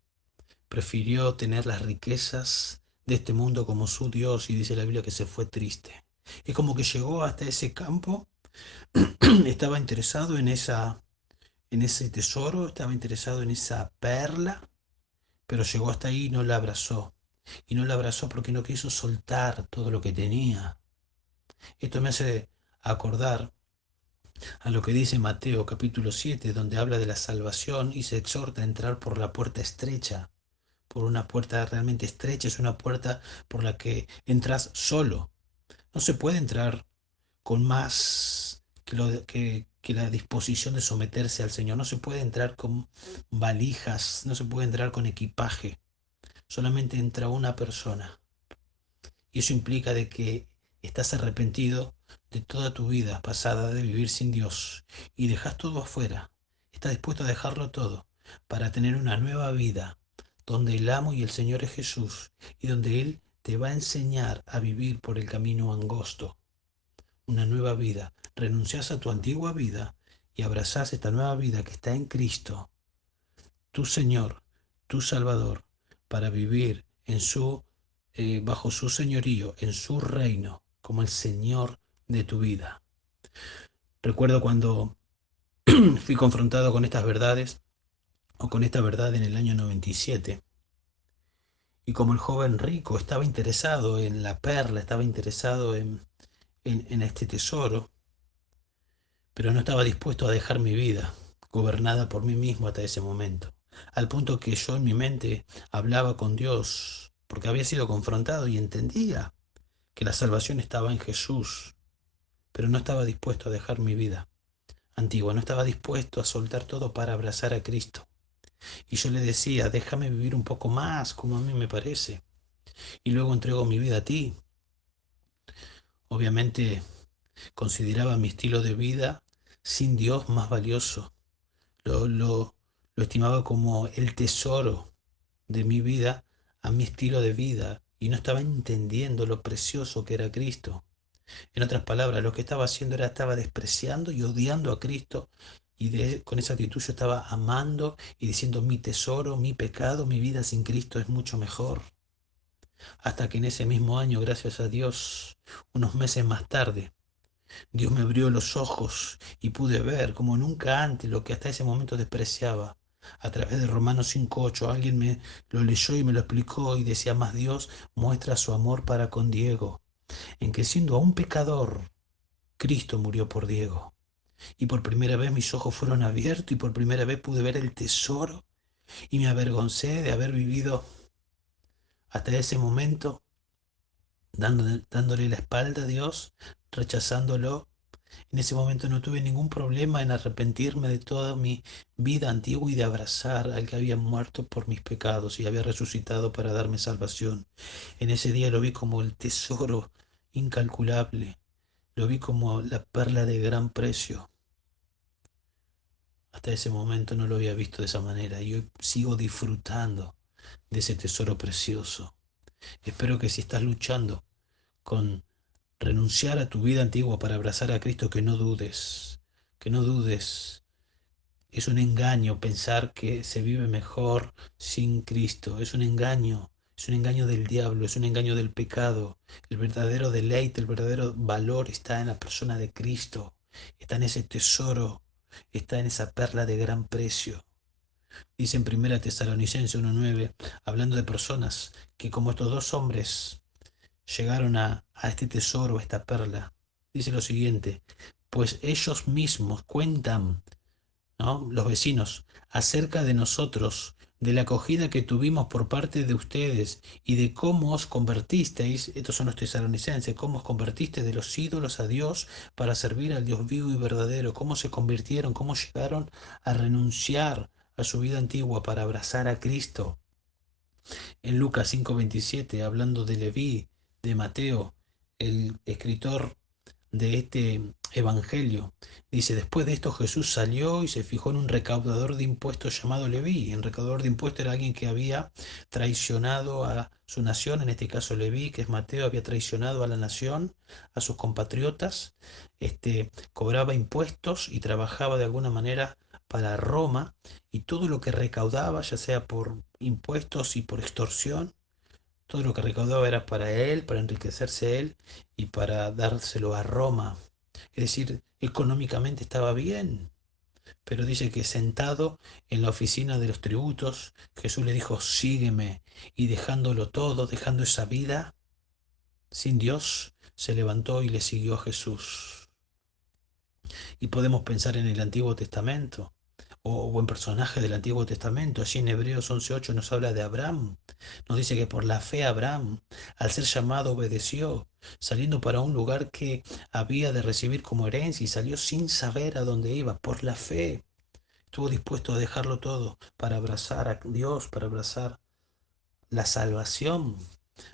Prefirió tener las riquezas de este mundo como su Dios, y dice la Biblia que se fue triste. Es como que llegó hasta ese campo, estaba interesado en ese tesoro, estaba interesado en esa perla, pero llegó hasta ahí y no la abrazó. Y no la abrazó porque no quiso soltar todo lo que tenía. Esto me hace acordar a lo que dice Mateo capítulo 7, donde habla de la salvación y se exhorta a entrar por la puerta estrecha. Por una puerta realmente estrecha, es una puerta por la que entras solo. No se puede entrar con más que la disposición de someterse al Señor. No se puede entrar con valijas, no se puede entrar con equipaje. Solamente entra una persona. Y eso implica de que estás arrepentido de toda tu vida pasada de vivir sin Dios y dejas todo afuera. Estás dispuesto a dejarlo todo para tener una nueva vida donde el amo y el Señor es Jesús y donde Él te va a enseñar a vivir por el camino angosto. Una nueva vida. Renuncias a tu antigua vida y abrazas esta nueva vida que está en Cristo, tu Señor, tu Salvador, para vivir bajo su señorío, en su reino, como el Señor de tu vida. Recuerdo cuando fui confrontado con estas verdades, o con esta verdad en el año 97, y como el joven rico estaba interesado en la perla, estaba interesado en este tesoro, pero no estaba dispuesto a dejar mi vida gobernada por mí mismo hasta ese momento, al punto que yo en mi mente hablaba con Dios, porque había sido confrontado y entendía que la salvación estaba en Jesús, pero no estaba dispuesto a dejar mi vida antigua, no estaba dispuesto a soltar todo para abrazar a Cristo. Y yo le decía, déjame vivir un poco más como a mí me parece, y luego entrego mi vida a ti. Obviamente consideraba mi estilo de vida sin Dios más valioso. Lo estimaba como el tesoro de mi vida a mi estilo de vida, y no estaba entendiendo lo precioso que era Cristo. En otras palabras, lo que estaba haciendo estaba despreciando y odiando a Cristo, y con esa actitud yo estaba amando y diciendo mi tesoro, mi pecado, mi vida sin Cristo es mucho mejor. Hasta que en ese mismo año, gracias a Dios, unos meses más tarde, Dios me abrió los ojos y pude ver como nunca antes lo que hasta ese momento despreciaba. A través de Romanos 5:8 alguien me lo leyó y me lo explicó y decía: más Dios muestra su amor para con Diego, en que siendo aún pecador, Cristo murió por Diego. Y por primera vez mis ojos fueron abiertos y por primera vez pude ver el tesoro, y me avergoncé de haber vivido hasta ese momento dándole la espalda a Dios, rechazándolo En ese momento no tuve ningún problema en arrepentirme de toda mi vida antigua y de abrazar al que había muerto por mis pecados y había resucitado para darme salvación. En ese día lo vi como el tesoro incalculable, lo vi como la perla de gran precio. Hasta ese momento no lo había visto de esa manera y hoy sigo disfrutando de ese tesoro precioso. Espero que si estás luchando con renunciar a tu vida antigua para abrazar a Cristo, que no dudes, que no dudes. Es un engaño pensar que se vive mejor sin Cristo. Es un engaño del diablo, es un engaño del pecado. El verdadero deleite, el verdadero valor está en la persona de Cristo, está en ese tesoro, está en esa perla de gran precio. Dice en 1 Tesalonicenses 1:9, hablando de personas que como estos dos hombres llegaron a este tesoro, a esta perla. Dice lo siguiente, pues ellos mismos cuentan, ¿no? Los vecinos, acerca de nosotros, de la acogida que tuvimos por parte de ustedes y de cómo os convertisteis, estos son los tesalonicenses, cómo os convertisteis de los ídolos a Dios para servir al Dios vivo y verdadero, cómo se convirtieron, cómo llegaron a renunciar a su vida antigua para abrazar a Cristo. En Lucas 5:27, hablando de Leví, de Mateo, el escritor de este evangelio, dice, después de esto Jesús salió y se fijó en un recaudador de impuestos llamado Leví. El recaudador de impuestos era alguien que había traicionado a su nación, en este caso Leví, que es Mateo, había traicionado a la nación, a sus compatriotas, cobraba impuestos y trabajaba de alguna manera para Roma, y todo lo que recaudaba, ya sea por impuestos y por extorsión, todo lo que recaudaba era para él, para enriquecerse él y para dárselo a Roma. Es decir, económicamente estaba bien, pero dice que sentado en la oficina de los tributos, Jesús le dijo, sígueme, y dejándolo todo, dejando esa vida sin Dios, se levantó y le siguió a Jesús. Y podemos pensar en el Antiguo Testamento, o buen personaje del Antiguo Testamento. Allí en Hebreos 11:8 nos habla de Abraham. Nos dice que por la fe Abraham, al ser llamado, obedeció, saliendo para un lugar que había de recibir como herencia y salió sin saber a dónde iba. Por la fe estuvo dispuesto a dejarlo todo para abrazar a Dios, para abrazar la salvación.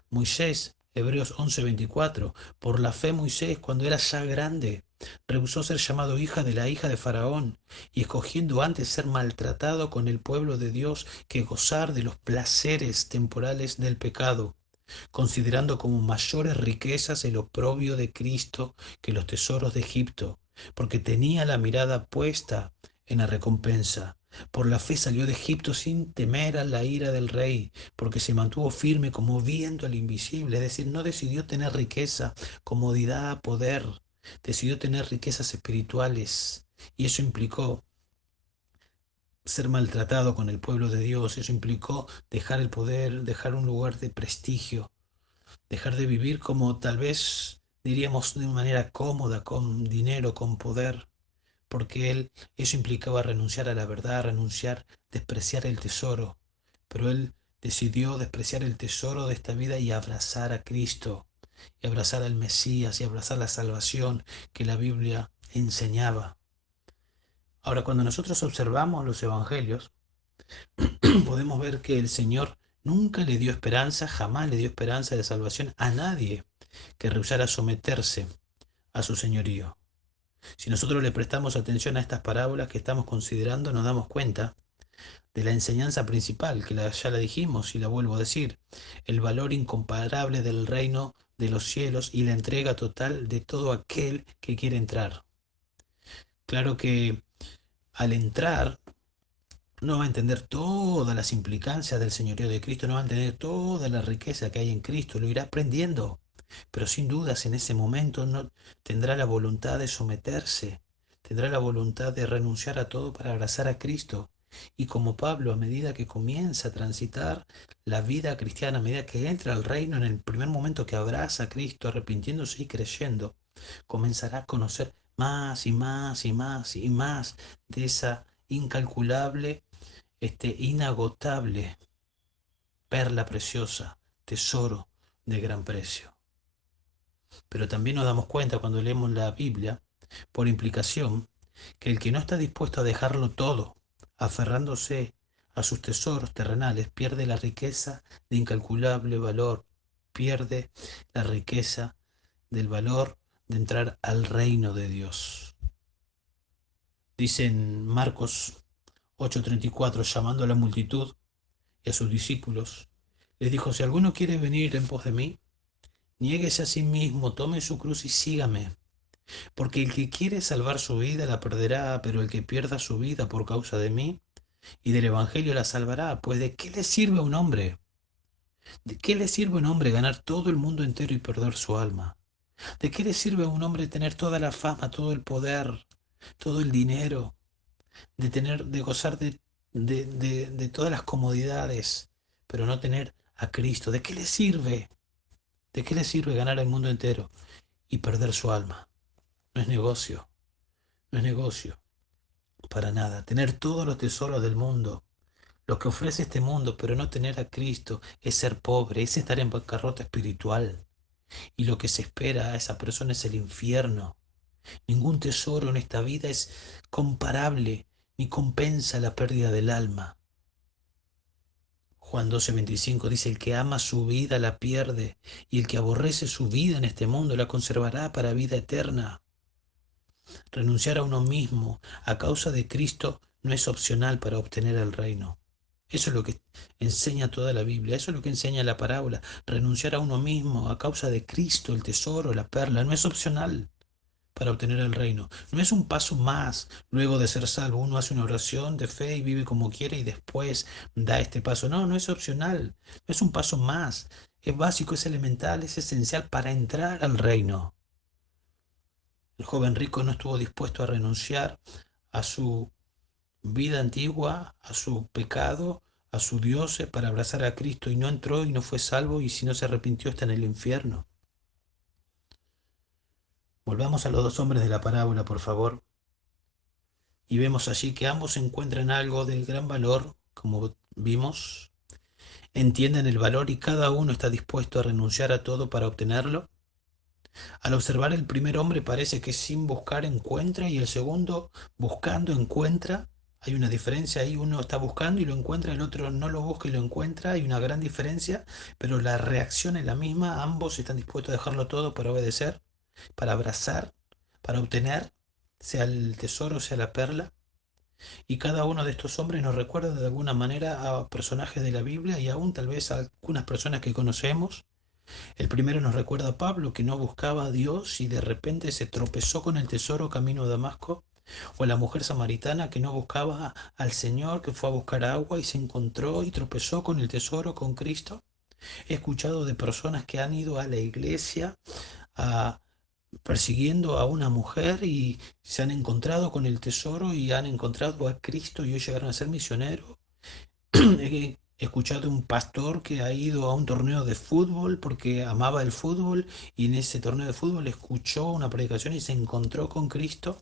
Moisés, Hebreos 11:24, por la fe Moisés, cuando era ya grande, rehusó ser llamado hija de la hija de Faraón, y escogiendo antes ser maltratado con el pueblo de Dios que gozar de los placeres temporales del pecado, considerando como mayores riquezas el oprobio de Cristo que los tesoros de Egipto, porque tenía la mirada puesta en la recompensa. Por la fe salió de Egipto sin temer a la ira del rey, porque se mantuvo firme como viendo al invisible, es decir, no decidió tener riqueza, comodidad, poder, decidió tener riquezas espirituales, y eso implicó ser maltratado con el pueblo de Dios, eso implicó dejar el poder, dejar un lugar de prestigio, dejar de vivir como tal vez diríamos de manera cómoda, con dinero, con poder, porque eso implicaba renunciar a la verdad, renunciar, despreciar el tesoro, pero él decidió despreciar el tesoro de esta vida y abrazar a Cristo, y abrazar al Mesías, y abrazar la salvación que la Biblia enseñaba. Ahora, cuando nosotros observamos los evangelios, podemos ver que el Señor nunca le dio esperanza, jamás le dio esperanza de salvación a nadie que rehusara someterse a su señorío. Si nosotros le prestamos atención a estas parábolas que estamos considerando, nos damos cuenta de la enseñanza principal, que ya la dijimos y la vuelvo a decir, el valor incomparable del reino de los cielos y la entrega total de todo aquel que quiere entrar. Claro que al entrar no va a entender todas las implicancias del señorío de Cristo, no va a entender toda la riqueza que hay en Cristo, lo irá aprendiendo, pero sin dudas en ese momento no tendrá la voluntad de someterse, tendrá la voluntad de renunciar a todo para abrazar a Cristo. Y como Pablo, a medida que comienza a transitar la vida cristiana, a medida que entra al reino, en el primer momento que abraza a Cristo, arrepintiéndose y creyendo, comenzará a conocer más y más y más y más de esa incalculable, inagotable perla preciosa, tesoro de gran precio. Pero también nos damos cuenta cuando leemos la Biblia Por implicación, que el que no está dispuesto a dejarlo todo, aferrándose a sus tesoros terrenales, pierde la riqueza de incalculable valor, pierde la riqueza del valor de entrar al reino de Dios. Dice en Marcos 8:34, llamando a la multitud y a sus discípulos, les dijo: si alguno quiere venir en pos de mí, niéguese a sí mismo, tome su cruz y sígame. Porque el que quiere salvar su vida la perderá, pero el que pierda su vida por causa de mí y del Evangelio la salvará. Pues ¿de qué le sirve a un hombre? ¿De qué le sirve a un hombre ganar todo el mundo entero y perder su alma? ¿De qué le sirve a un hombre tener toda la fama, todo el poder, todo el dinero, de gozar de todas las comodidades, pero no tener a Cristo? ¿De qué le sirve? ¿De qué le sirve ganar el mundo entero y perder su alma? No es negocio, no es negocio. Para nada. Tener todos los tesoros del mundo, lo que ofrece este mundo, pero no tener a Cristo, es ser pobre, es estar en bancarrota espiritual. Y lo que se espera a esa persona es el infierno. Ningún tesoro en esta vida es comparable ni compensa la pérdida del alma. Juan 12:25 dice: el que ama su vida la pierde, y el que aborrece su vida en este mundo la conservará para vida eterna. Renunciar a uno mismo a causa de Cristo no es opcional para obtener el reino. Eso es lo que enseña toda la Biblia, eso es lo que enseña la parábola. Renunciar a uno mismo a causa de Cristo, el tesoro, la perla, no es opcional para obtener el reino. No es un paso más luego de ser salvo. Uno hace una oración de fe y vive como quiere y después da este paso. No, no es opcional, no es un paso más. Es básico, es elemental, es esencial para entrar al reino. El joven rico no estuvo dispuesto a renunciar a su vida antigua, a su pecado, a su Dios, para abrazar a Cristo, y no entró y no fue salvo, y si no se arrepintió está en el infierno. Volvamos a los dos hombres de la parábola, por favor, y vemos allí que ambos encuentran algo del gran valor, como vimos, entienden el valor y cada uno está dispuesto a renunciar a todo para obtenerlo. Al observar, el primer hombre parece que sin buscar encuentra, y el segundo buscando encuentra. Hay una diferencia ahí, uno está buscando y lo encuentra, el otro no lo busca y lo encuentra. Hay una gran diferencia, pero la reacción es la misma. Ambos están dispuestos a dejarlo todo para obedecer, para abrazar, para obtener, sea el tesoro, sea la perla. Y cada uno de estos hombres nos recuerda de alguna manera a personajes de la Biblia y aún tal vez a algunas personas que conocemos. El primero nos recuerda a Pablo, que no buscaba a Dios y de repente se tropezó con el tesoro camino a Damasco, o a la mujer samaritana que no buscaba al Señor, que fue a buscar agua y se encontró y tropezó con el tesoro, con Cristo. He escuchado de personas que han ido a la iglesia a, persiguiendo a una mujer y se han encontrado con el tesoro y han encontrado a Cristo y hoy llegaron a ser misioneros. He escuchado un pastor que ha ido a un torneo de fútbol porque amaba el fútbol, y en ese torneo de fútbol escuchó una predicación y se encontró con Cristo.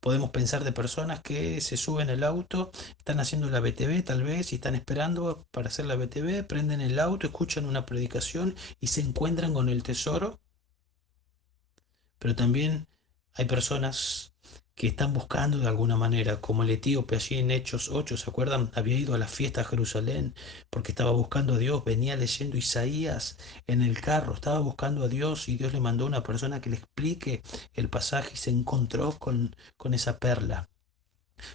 Podemos pensar de personas que se suben al auto, están haciendo la BTV tal vez y están esperando para hacer la BTV, prenden el auto, escuchan una predicación y se encuentran con el tesoro. Pero también hay personas que están buscando de alguna manera, como el etíope allí en Hechos 8, ¿se acuerdan? Había ido a la fiesta a Jerusalén porque estaba buscando a Dios, venía leyendo Isaías en el carro, estaba buscando a Dios y Dios le mandó una persona que le explique el pasaje y se encontró con esa perla.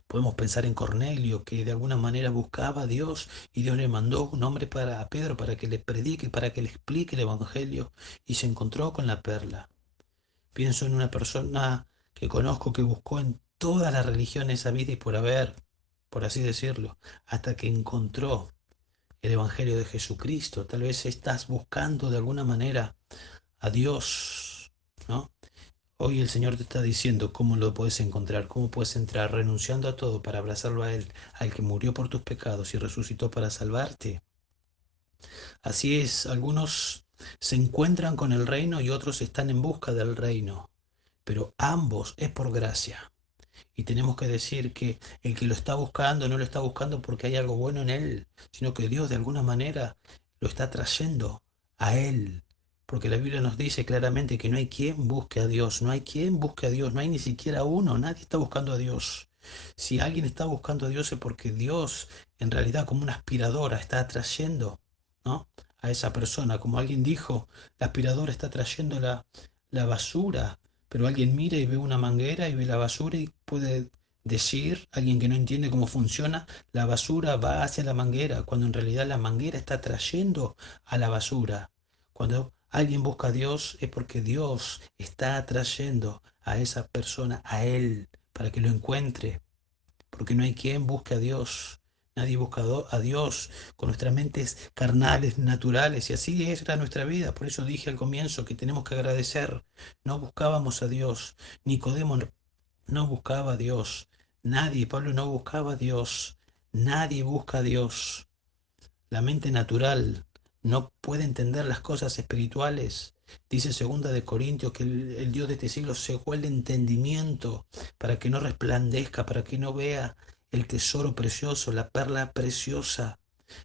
Podemos pensar en Cornelio, que de alguna manera buscaba a Dios y Dios le mandó un hombre a Pedro para que le predique, para que le explique el Evangelio, y se encontró con la perla. Pienso en una persona que conozco que buscó en todas las religiones habidas y por haber, por así decirlo, hasta que encontró el Evangelio de Jesucristo. Tal vez estás buscando de alguna manera a Dios, ¿no? Hoy el Señor te está diciendo cómo lo puedes encontrar, cómo puedes entrar, renunciando a todo para abrazarlo a Él, al que murió por tus pecados y resucitó para salvarte. Así es, algunos se encuentran con el reino y otros están en busca del reino, pero ambos es por gracia. Y tenemos que decir que el que lo está buscando no lo está buscando porque hay algo bueno en él, sino que Dios de alguna manera lo está trayendo a él, porque la Biblia nos dice claramente que no hay quien busque a Dios, no hay quien busque a Dios, no hay ni siquiera uno, nadie está buscando a Dios. Si alguien está buscando a Dios es porque Dios, en realidad, como una aspiradora, está atrayendo, ¿no?, a esa persona. Como alguien dijo, la aspiradora está trayendo la basura, pero alguien mira y ve una manguera y ve la basura y puede decir, alguien que no entiende cómo funciona, la basura va hacia la manguera, cuando en realidad la manguera está trayendo a la basura. Cuando alguien busca a Dios es porque Dios está atrayendo a esa persona a Él para que lo encuentre, porque no hay quien busque a Dios. Nadie busca a Dios con nuestras mentes carnales, naturales, y así era nuestra vida. Por eso dije al comienzo que tenemos que agradecer. No buscábamos a Dios. Nicodemo no buscaba a Dios. Nadie, Pablo no buscaba a Dios. Nadie busca a Dios. La mente natural no puede entender las cosas espirituales. Dice segunda de Corintios que el Dios de este siglo cegó el entendimiento para que no resplandezca, para que no vea el tesoro precioso, la perla preciosa.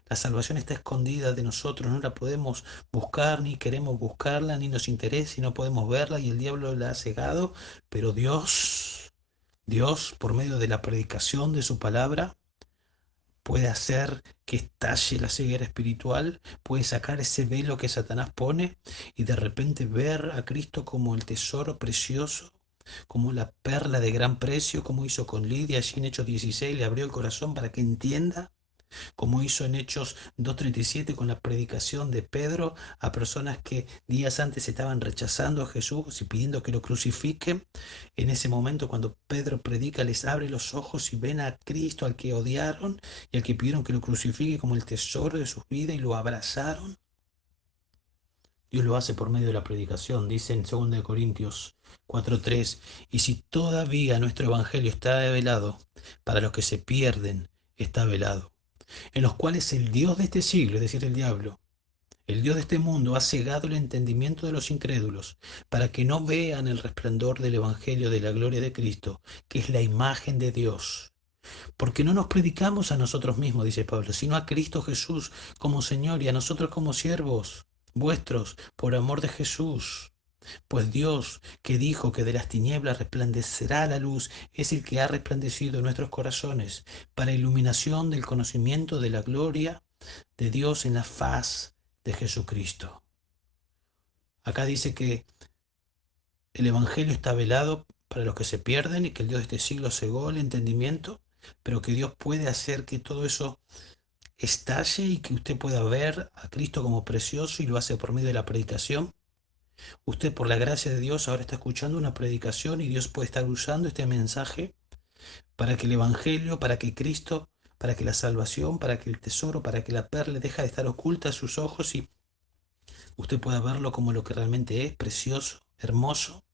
La salvación está escondida de nosotros, no la podemos buscar, ni queremos buscarla, ni nos interesa, y no podemos verla, y el diablo la ha cegado, pero Dios, por medio de la predicación de su palabra, puede hacer que estalle la ceguera espiritual, puede sacar ese velo que Satanás pone y de repente ver a Cristo como el tesoro precioso, como la perla de gran precio, como hizo con Lidia allí en Hechos 16, le abrió el corazón para que entienda, como hizo en Hechos 2:37 con la predicación de Pedro a personas que días antes estaban rechazando a Jesús y pidiendo que lo crucifiquen. En ese momento, cuando Pedro predica, les abre los ojos y ven a Cristo, al que odiaron y al que pidieron que lo crucifique como el tesoro de sus vidas, y lo abrazaron. Dios lo hace por medio de la predicación, dice en 2 Corintios 4:3, y si todavía nuestro evangelio está velado, para los que se pierden está velado, en los cuales el Dios de este siglo, es decir, el diablo, el Dios de este mundo, ha cegado el entendimiento de los incrédulos, para que no vean el resplandor del Evangelio de la gloria de Cristo, que es la imagen de Dios. Porque no nos predicamos a nosotros mismos, dice Pablo, sino a Cristo Jesús como Señor y a nosotros como siervos vuestros, por amor de Jesús. Pues Dios, que dijo que de las tinieblas resplandecerá la luz, es el que ha resplandecido en nuestros corazones para iluminación del conocimiento de la gloria de Dios en la faz de Jesucristo. Acá dice que el Evangelio está velado para los que se pierden y que el Dios de este siglo cegó el entendimiento, pero que Dios puede hacer que todo eso estalle y que usted pueda ver a Cristo como precioso, y lo hace por medio de la predicación. Usted, por la gracia de Dios, ahora está escuchando una predicación y Dios puede estar usando este mensaje para que el Evangelio, para que Cristo, para que la salvación, para que el tesoro, para que la perla deje de estar oculta a sus ojos y usted pueda verlo como lo que realmente es, precioso, hermoso.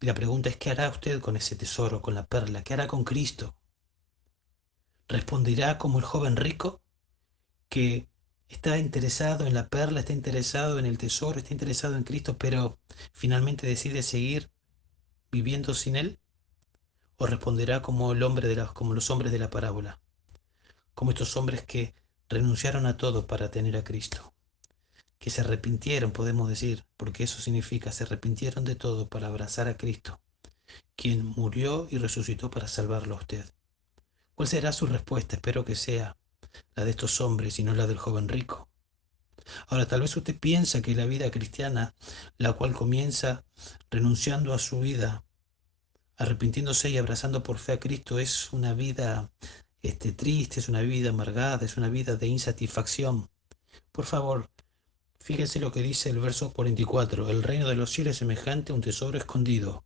Y la pregunta es, ¿qué hará usted con ese tesoro, con la perla? ¿Qué hará con Cristo? ¿Responderá como el joven rico que está interesado en la perla, está interesado en el tesoro, está interesado en Cristo, pero finalmente decide seguir viviendo sin Él? ¿O responderá como como los hombres de la parábola, como estos hombres que renunciaron a todo para tener a Cristo, que se arrepintieron, podemos decir, porque eso significa, se arrepintieron de todo para abrazar a Cristo, quien murió y resucitó para salvarlo a usted? ¿Cuál será su respuesta? Espero que sea la de estos hombres y no la del joven rico. Ahora, tal vez usted piensa que la vida cristiana, la cual comienza renunciando a su vida, arrepintiéndose y abrazando por fe a Cristo, es una vida triste, es una vida amargada, es una vida de insatisfacción. Por favor, fíjense lo que dice el verso 44. El reino de los cielos es semejante a un tesoro escondido,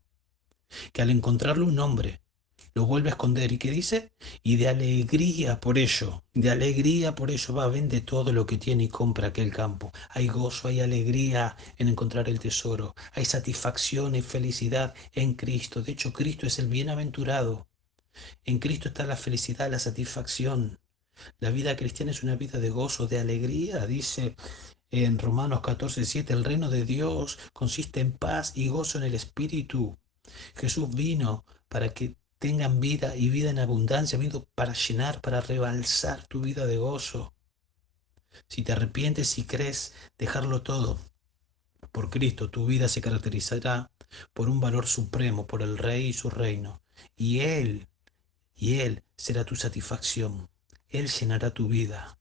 que al encontrarlo un hombre lo vuelve a esconder. ¿Y qué dice? Y de alegría por ello va, vende todo lo que tiene y compra aquel campo. Hay gozo, hay alegría en encontrar el tesoro. Hay satisfacción y felicidad en Cristo. De hecho, Cristo es el bienaventurado. En Cristo está la felicidad, la satisfacción. La vida cristiana es una vida de gozo, de alegría. Dice en Romanos 14:7, el reino de Dios consiste en paz y gozo en el Espíritu. Jesús vino para que tengan vida y vida en abundancia, vino para llenar, para rebalsar tu vida de gozo. Si te arrepientes y crees dejarlo todo, por Cristo, tu vida se caracterizará por un valor supremo, por el Rey y su reino. Y Él será tu satisfacción. Él llenará tu vida.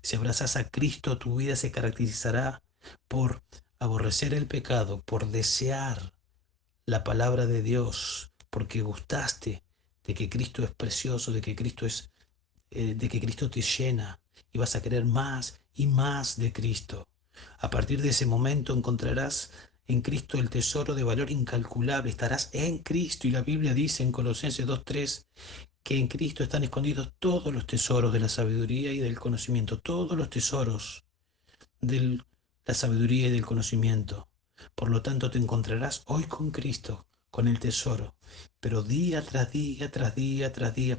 Si abrazas a Cristo, tu vida se caracterizará por aborrecer el pecado, por desear la palabra de Dios, porque gustaste de que Cristo es precioso, de que Cristo te llena y vas a querer más y más de Cristo. A partir de ese momento encontrarás en Cristo el tesoro de valor incalculable. Estarás en Cristo y la Biblia dice en Colosenses 2:3 que en Cristo están escondidos todos los tesoros de la sabiduría y del conocimiento, todos los tesoros de la sabiduría y del conocimiento. Por lo tanto, te encontrarás hoy con Cristo, con el tesoro, pero día tras día, tras día, tras día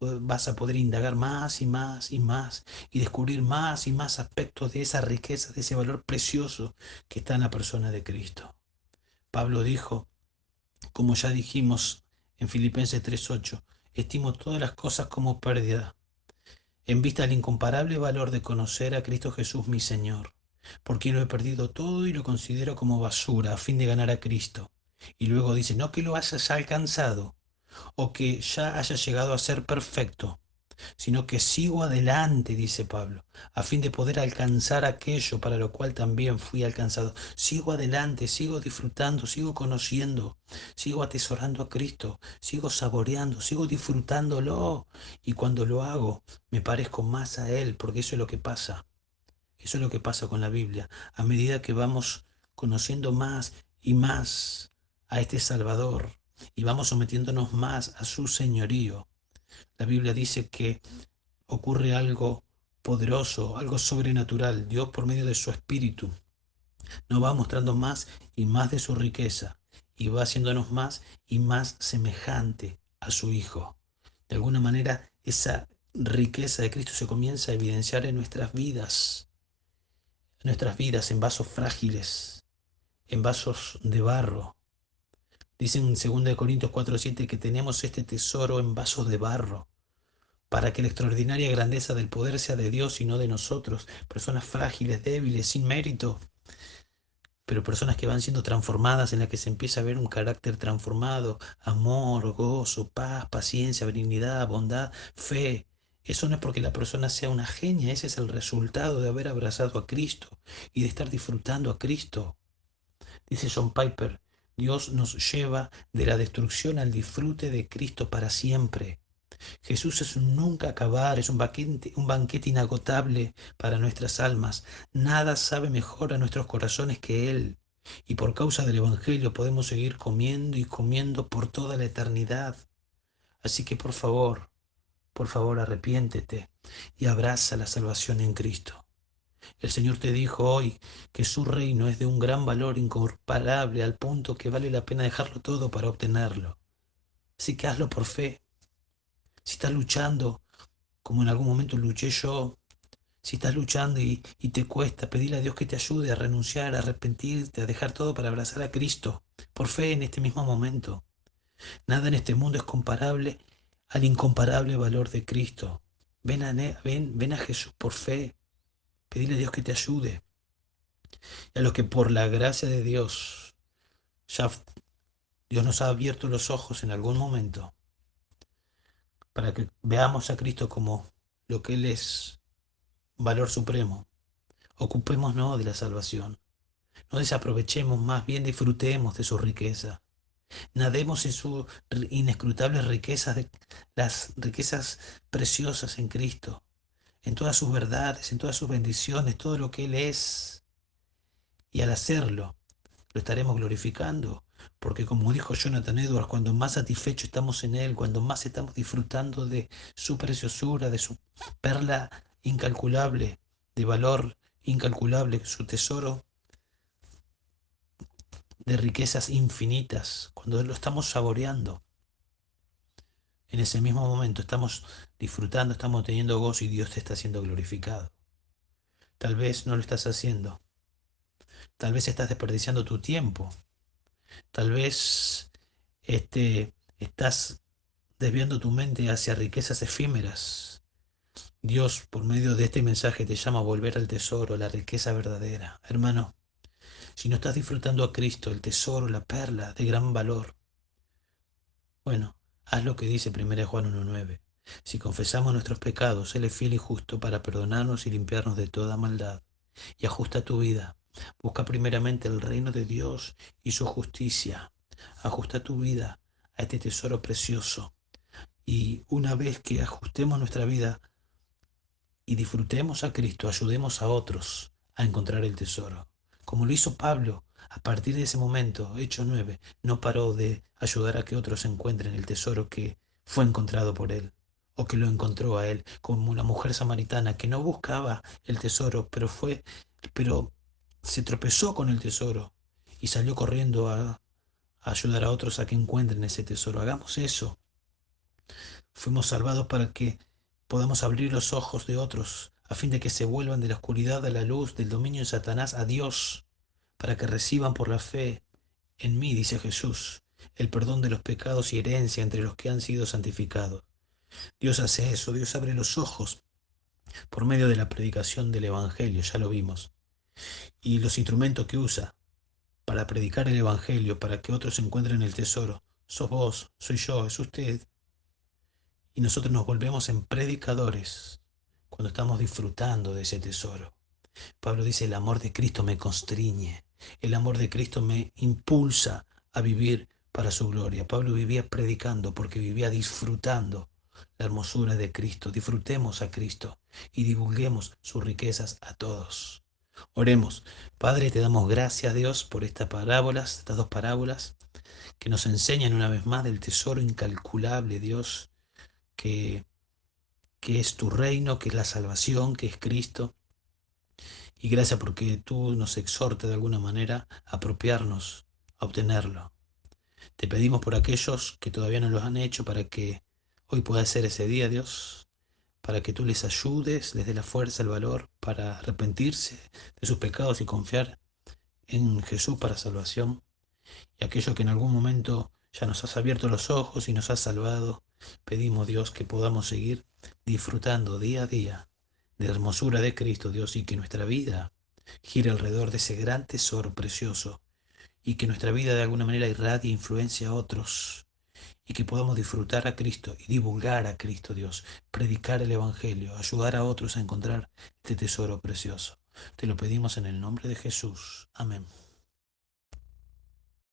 vas a poder indagar más y más y más y descubrir más y más aspectos de esa riqueza, de ese valor precioso que está en la persona de Cristo. Pablo dijo, como ya dijimos en Filipenses 3:8, estimo todas las cosas como pérdida en vista del incomparable valor de conocer a Cristo Jesús mi Señor, porque lo he perdido todo y lo considero como basura a fin de ganar a Cristo. Y luego dice, no que lo hayas alcanzado o que ya hayas llegado a ser perfecto, sino que sigo adelante, dice Pablo, a fin de poder alcanzar aquello para lo cual también fui alcanzado. Sigo adelante, sigo disfrutando, sigo conociendo, sigo atesorando a Cristo, sigo saboreando, sigo disfrutándolo. Y cuando lo hago, me parezco más a Él, porque eso es lo que pasa. Eso es lo que pasa con la Biblia. A medida que vamos conociendo más y más a este Salvador y vamos sometiéndonos más a su señorío, la Biblia dice que ocurre algo poderoso, algo sobrenatural. Dios por medio de su Espíritu nos va mostrando más y más de su riqueza y va haciéndonos más y más semejante a su Hijo. De alguna manera, esa riqueza de Cristo se comienza a evidenciar en nuestras vidas en vasos frágiles, en vasos de barro. Dicen en 2 Corintios 4:7 que tenemos este tesoro en vasos de barro para que la extraordinaria grandeza del poder sea de Dios y no de nosotros, personas frágiles, débiles, sin mérito, pero personas que van siendo transformadas, en las que se empieza a ver un carácter transformado, amor, gozo, paz, paciencia, benignidad, bondad, fe. Eso no es porque la persona sea una genia, ese es el resultado de haber abrazado a Cristo y de estar disfrutando a Cristo. Dice John Piper, Dios nos lleva de la destrucción al disfrute de Cristo para siempre. Jesús es un nunca acabar, es un banquete inagotable para nuestras almas. Nada sabe mejor a nuestros corazones que Él. Y por causa del Evangelio podemos seguir comiendo y comiendo por toda la eternidad. Así que por favor, arrepiéntete y abraza la salvación en Cristo. El Señor te dijo hoy que su reino es de un gran valor incomparable al punto que vale la pena dejarlo todo para obtenerlo. Así que hazlo por fe. Si estás luchando, como en algún momento luché yo, si estás luchando y te cuesta, pedirle a Dios que te ayude a renunciar, a arrepentirte, a dejar todo para abrazar a Cristo, por fe en este mismo momento. Nada en este mundo es comparable al incomparable valor de Cristo. Ven a Jesús por fe, pedirle a Dios que te ayude. Y a los que por la gracia de Dios, ya Dios nos ha abierto los ojos en algún momento, para que veamos a Cristo como lo que Él es, valor supremo. Ocupémonos de la salvación. No desaprovechemos, más bien disfrutemos de su riqueza. Nademos en sus inescrutables riquezas, las riquezas preciosas en Cristo, en todas sus verdades, en todas sus bendiciones, todo lo que Él es. Y al hacerlo, lo estaremos glorificando, porque como dijo Jonathan Edwards, cuando más satisfechos estamos en Él, cuando más estamos disfrutando de su preciosura, de su perla incalculable, de valor incalculable, su tesoro de riquezas infinitas, cuando lo estamos saboreando, en ese mismo momento estamos disfrutando, estamos teniendo gozo y Dios te está siendo glorificado. Tal vez no lo estás haciendo, tal vez estás desperdiciando tu tiempo, tal vez estás desviando tu mente hacia riquezas efímeras. Dios, por medio de este mensaje, te llama a volver al tesoro, a la riqueza verdadera. Hermano, Si no estás disfrutando a Cristo, el tesoro, la perla de gran valor, bueno, haz lo que dice 1 Juan 1:9. Si confesamos nuestros pecados, Él es fiel y justo para perdonarnos y limpiarnos de toda maldad. Y ajusta tu vida. Busca primeramente el reino de Dios y su justicia. Ajusta tu vida a este tesoro precioso. Y una vez que ajustemos nuestra vida y disfrutemos a Cristo, ayudemos a otros a encontrar el tesoro. Como lo hizo Pablo, a partir de ese momento, Hechos 9, no paró de ayudar a que otros encuentren el tesoro que fue encontrado por él, o que lo encontró a él, como una mujer samaritana que no buscaba el tesoro, pero se tropezó con el tesoro y salió corriendo a ayudar a otros a que encuentren ese tesoro. Hagamos eso. Fuimos salvados para que podamos abrir los ojos de otros, a fin de que se vuelvan de la oscuridad a la luz, del dominio de Satanás a Dios, para que reciban por la fe en mí, dice Jesús, el perdón de los pecados y herencia entre los que han sido santificados. Dios hace eso, Dios abre los ojos por medio de la predicación del Evangelio, ya lo vimos, y los instrumentos que usa para predicar el Evangelio, para que otros encuentren el tesoro. Sos vos, soy yo, es usted. Y nosotros nos volvemos en predicadores cuando estamos disfrutando de ese tesoro. Pablo dice, el amor de Cristo me constriñe, el amor de Cristo me impulsa a vivir para su gloria. Pablo vivía predicando porque vivía disfrutando la hermosura de Cristo. Disfrutemos a Cristo y divulguemos sus riquezas a todos. Oremos. Padre, te damos gracias, Dios, por estas parábolas, estas dos parábolas que nos enseñan una vez más del tesoro incalculable, Dios, que, que es tu reino, que es la salvación, que es Cristo. Y gracias porque tú nos exhortas de alguna manera a apropiarnos, a obtenerlo. Te pedimos por aquellos que todavía no lo han hecho para que hoy pueda ser ese día, Dios, para que tú les ayudes, les dé la fuerza, el valor para arrepentirse de sus pecados y confiar en Jesús para salvación. Y aquellos que en algún momento ya nos has abierto los ojos y nos has salvado, pedimos, Dios, que podamos seguir disfrutando día a día de la hermosura de Cristo, Dios, y que nuestra vida gire alrededor de ese gran tesoro precioso, y que nuestra vida de alguna manera irradie e influencia a otros, y que podamos disfrutar a Cristo y divulgar a Cristo, Dios, predicar el Evangelio, ayudar a otros a encontrar este tesoro precioso. Te lo pedimos en el nombre de Jesús. Amén.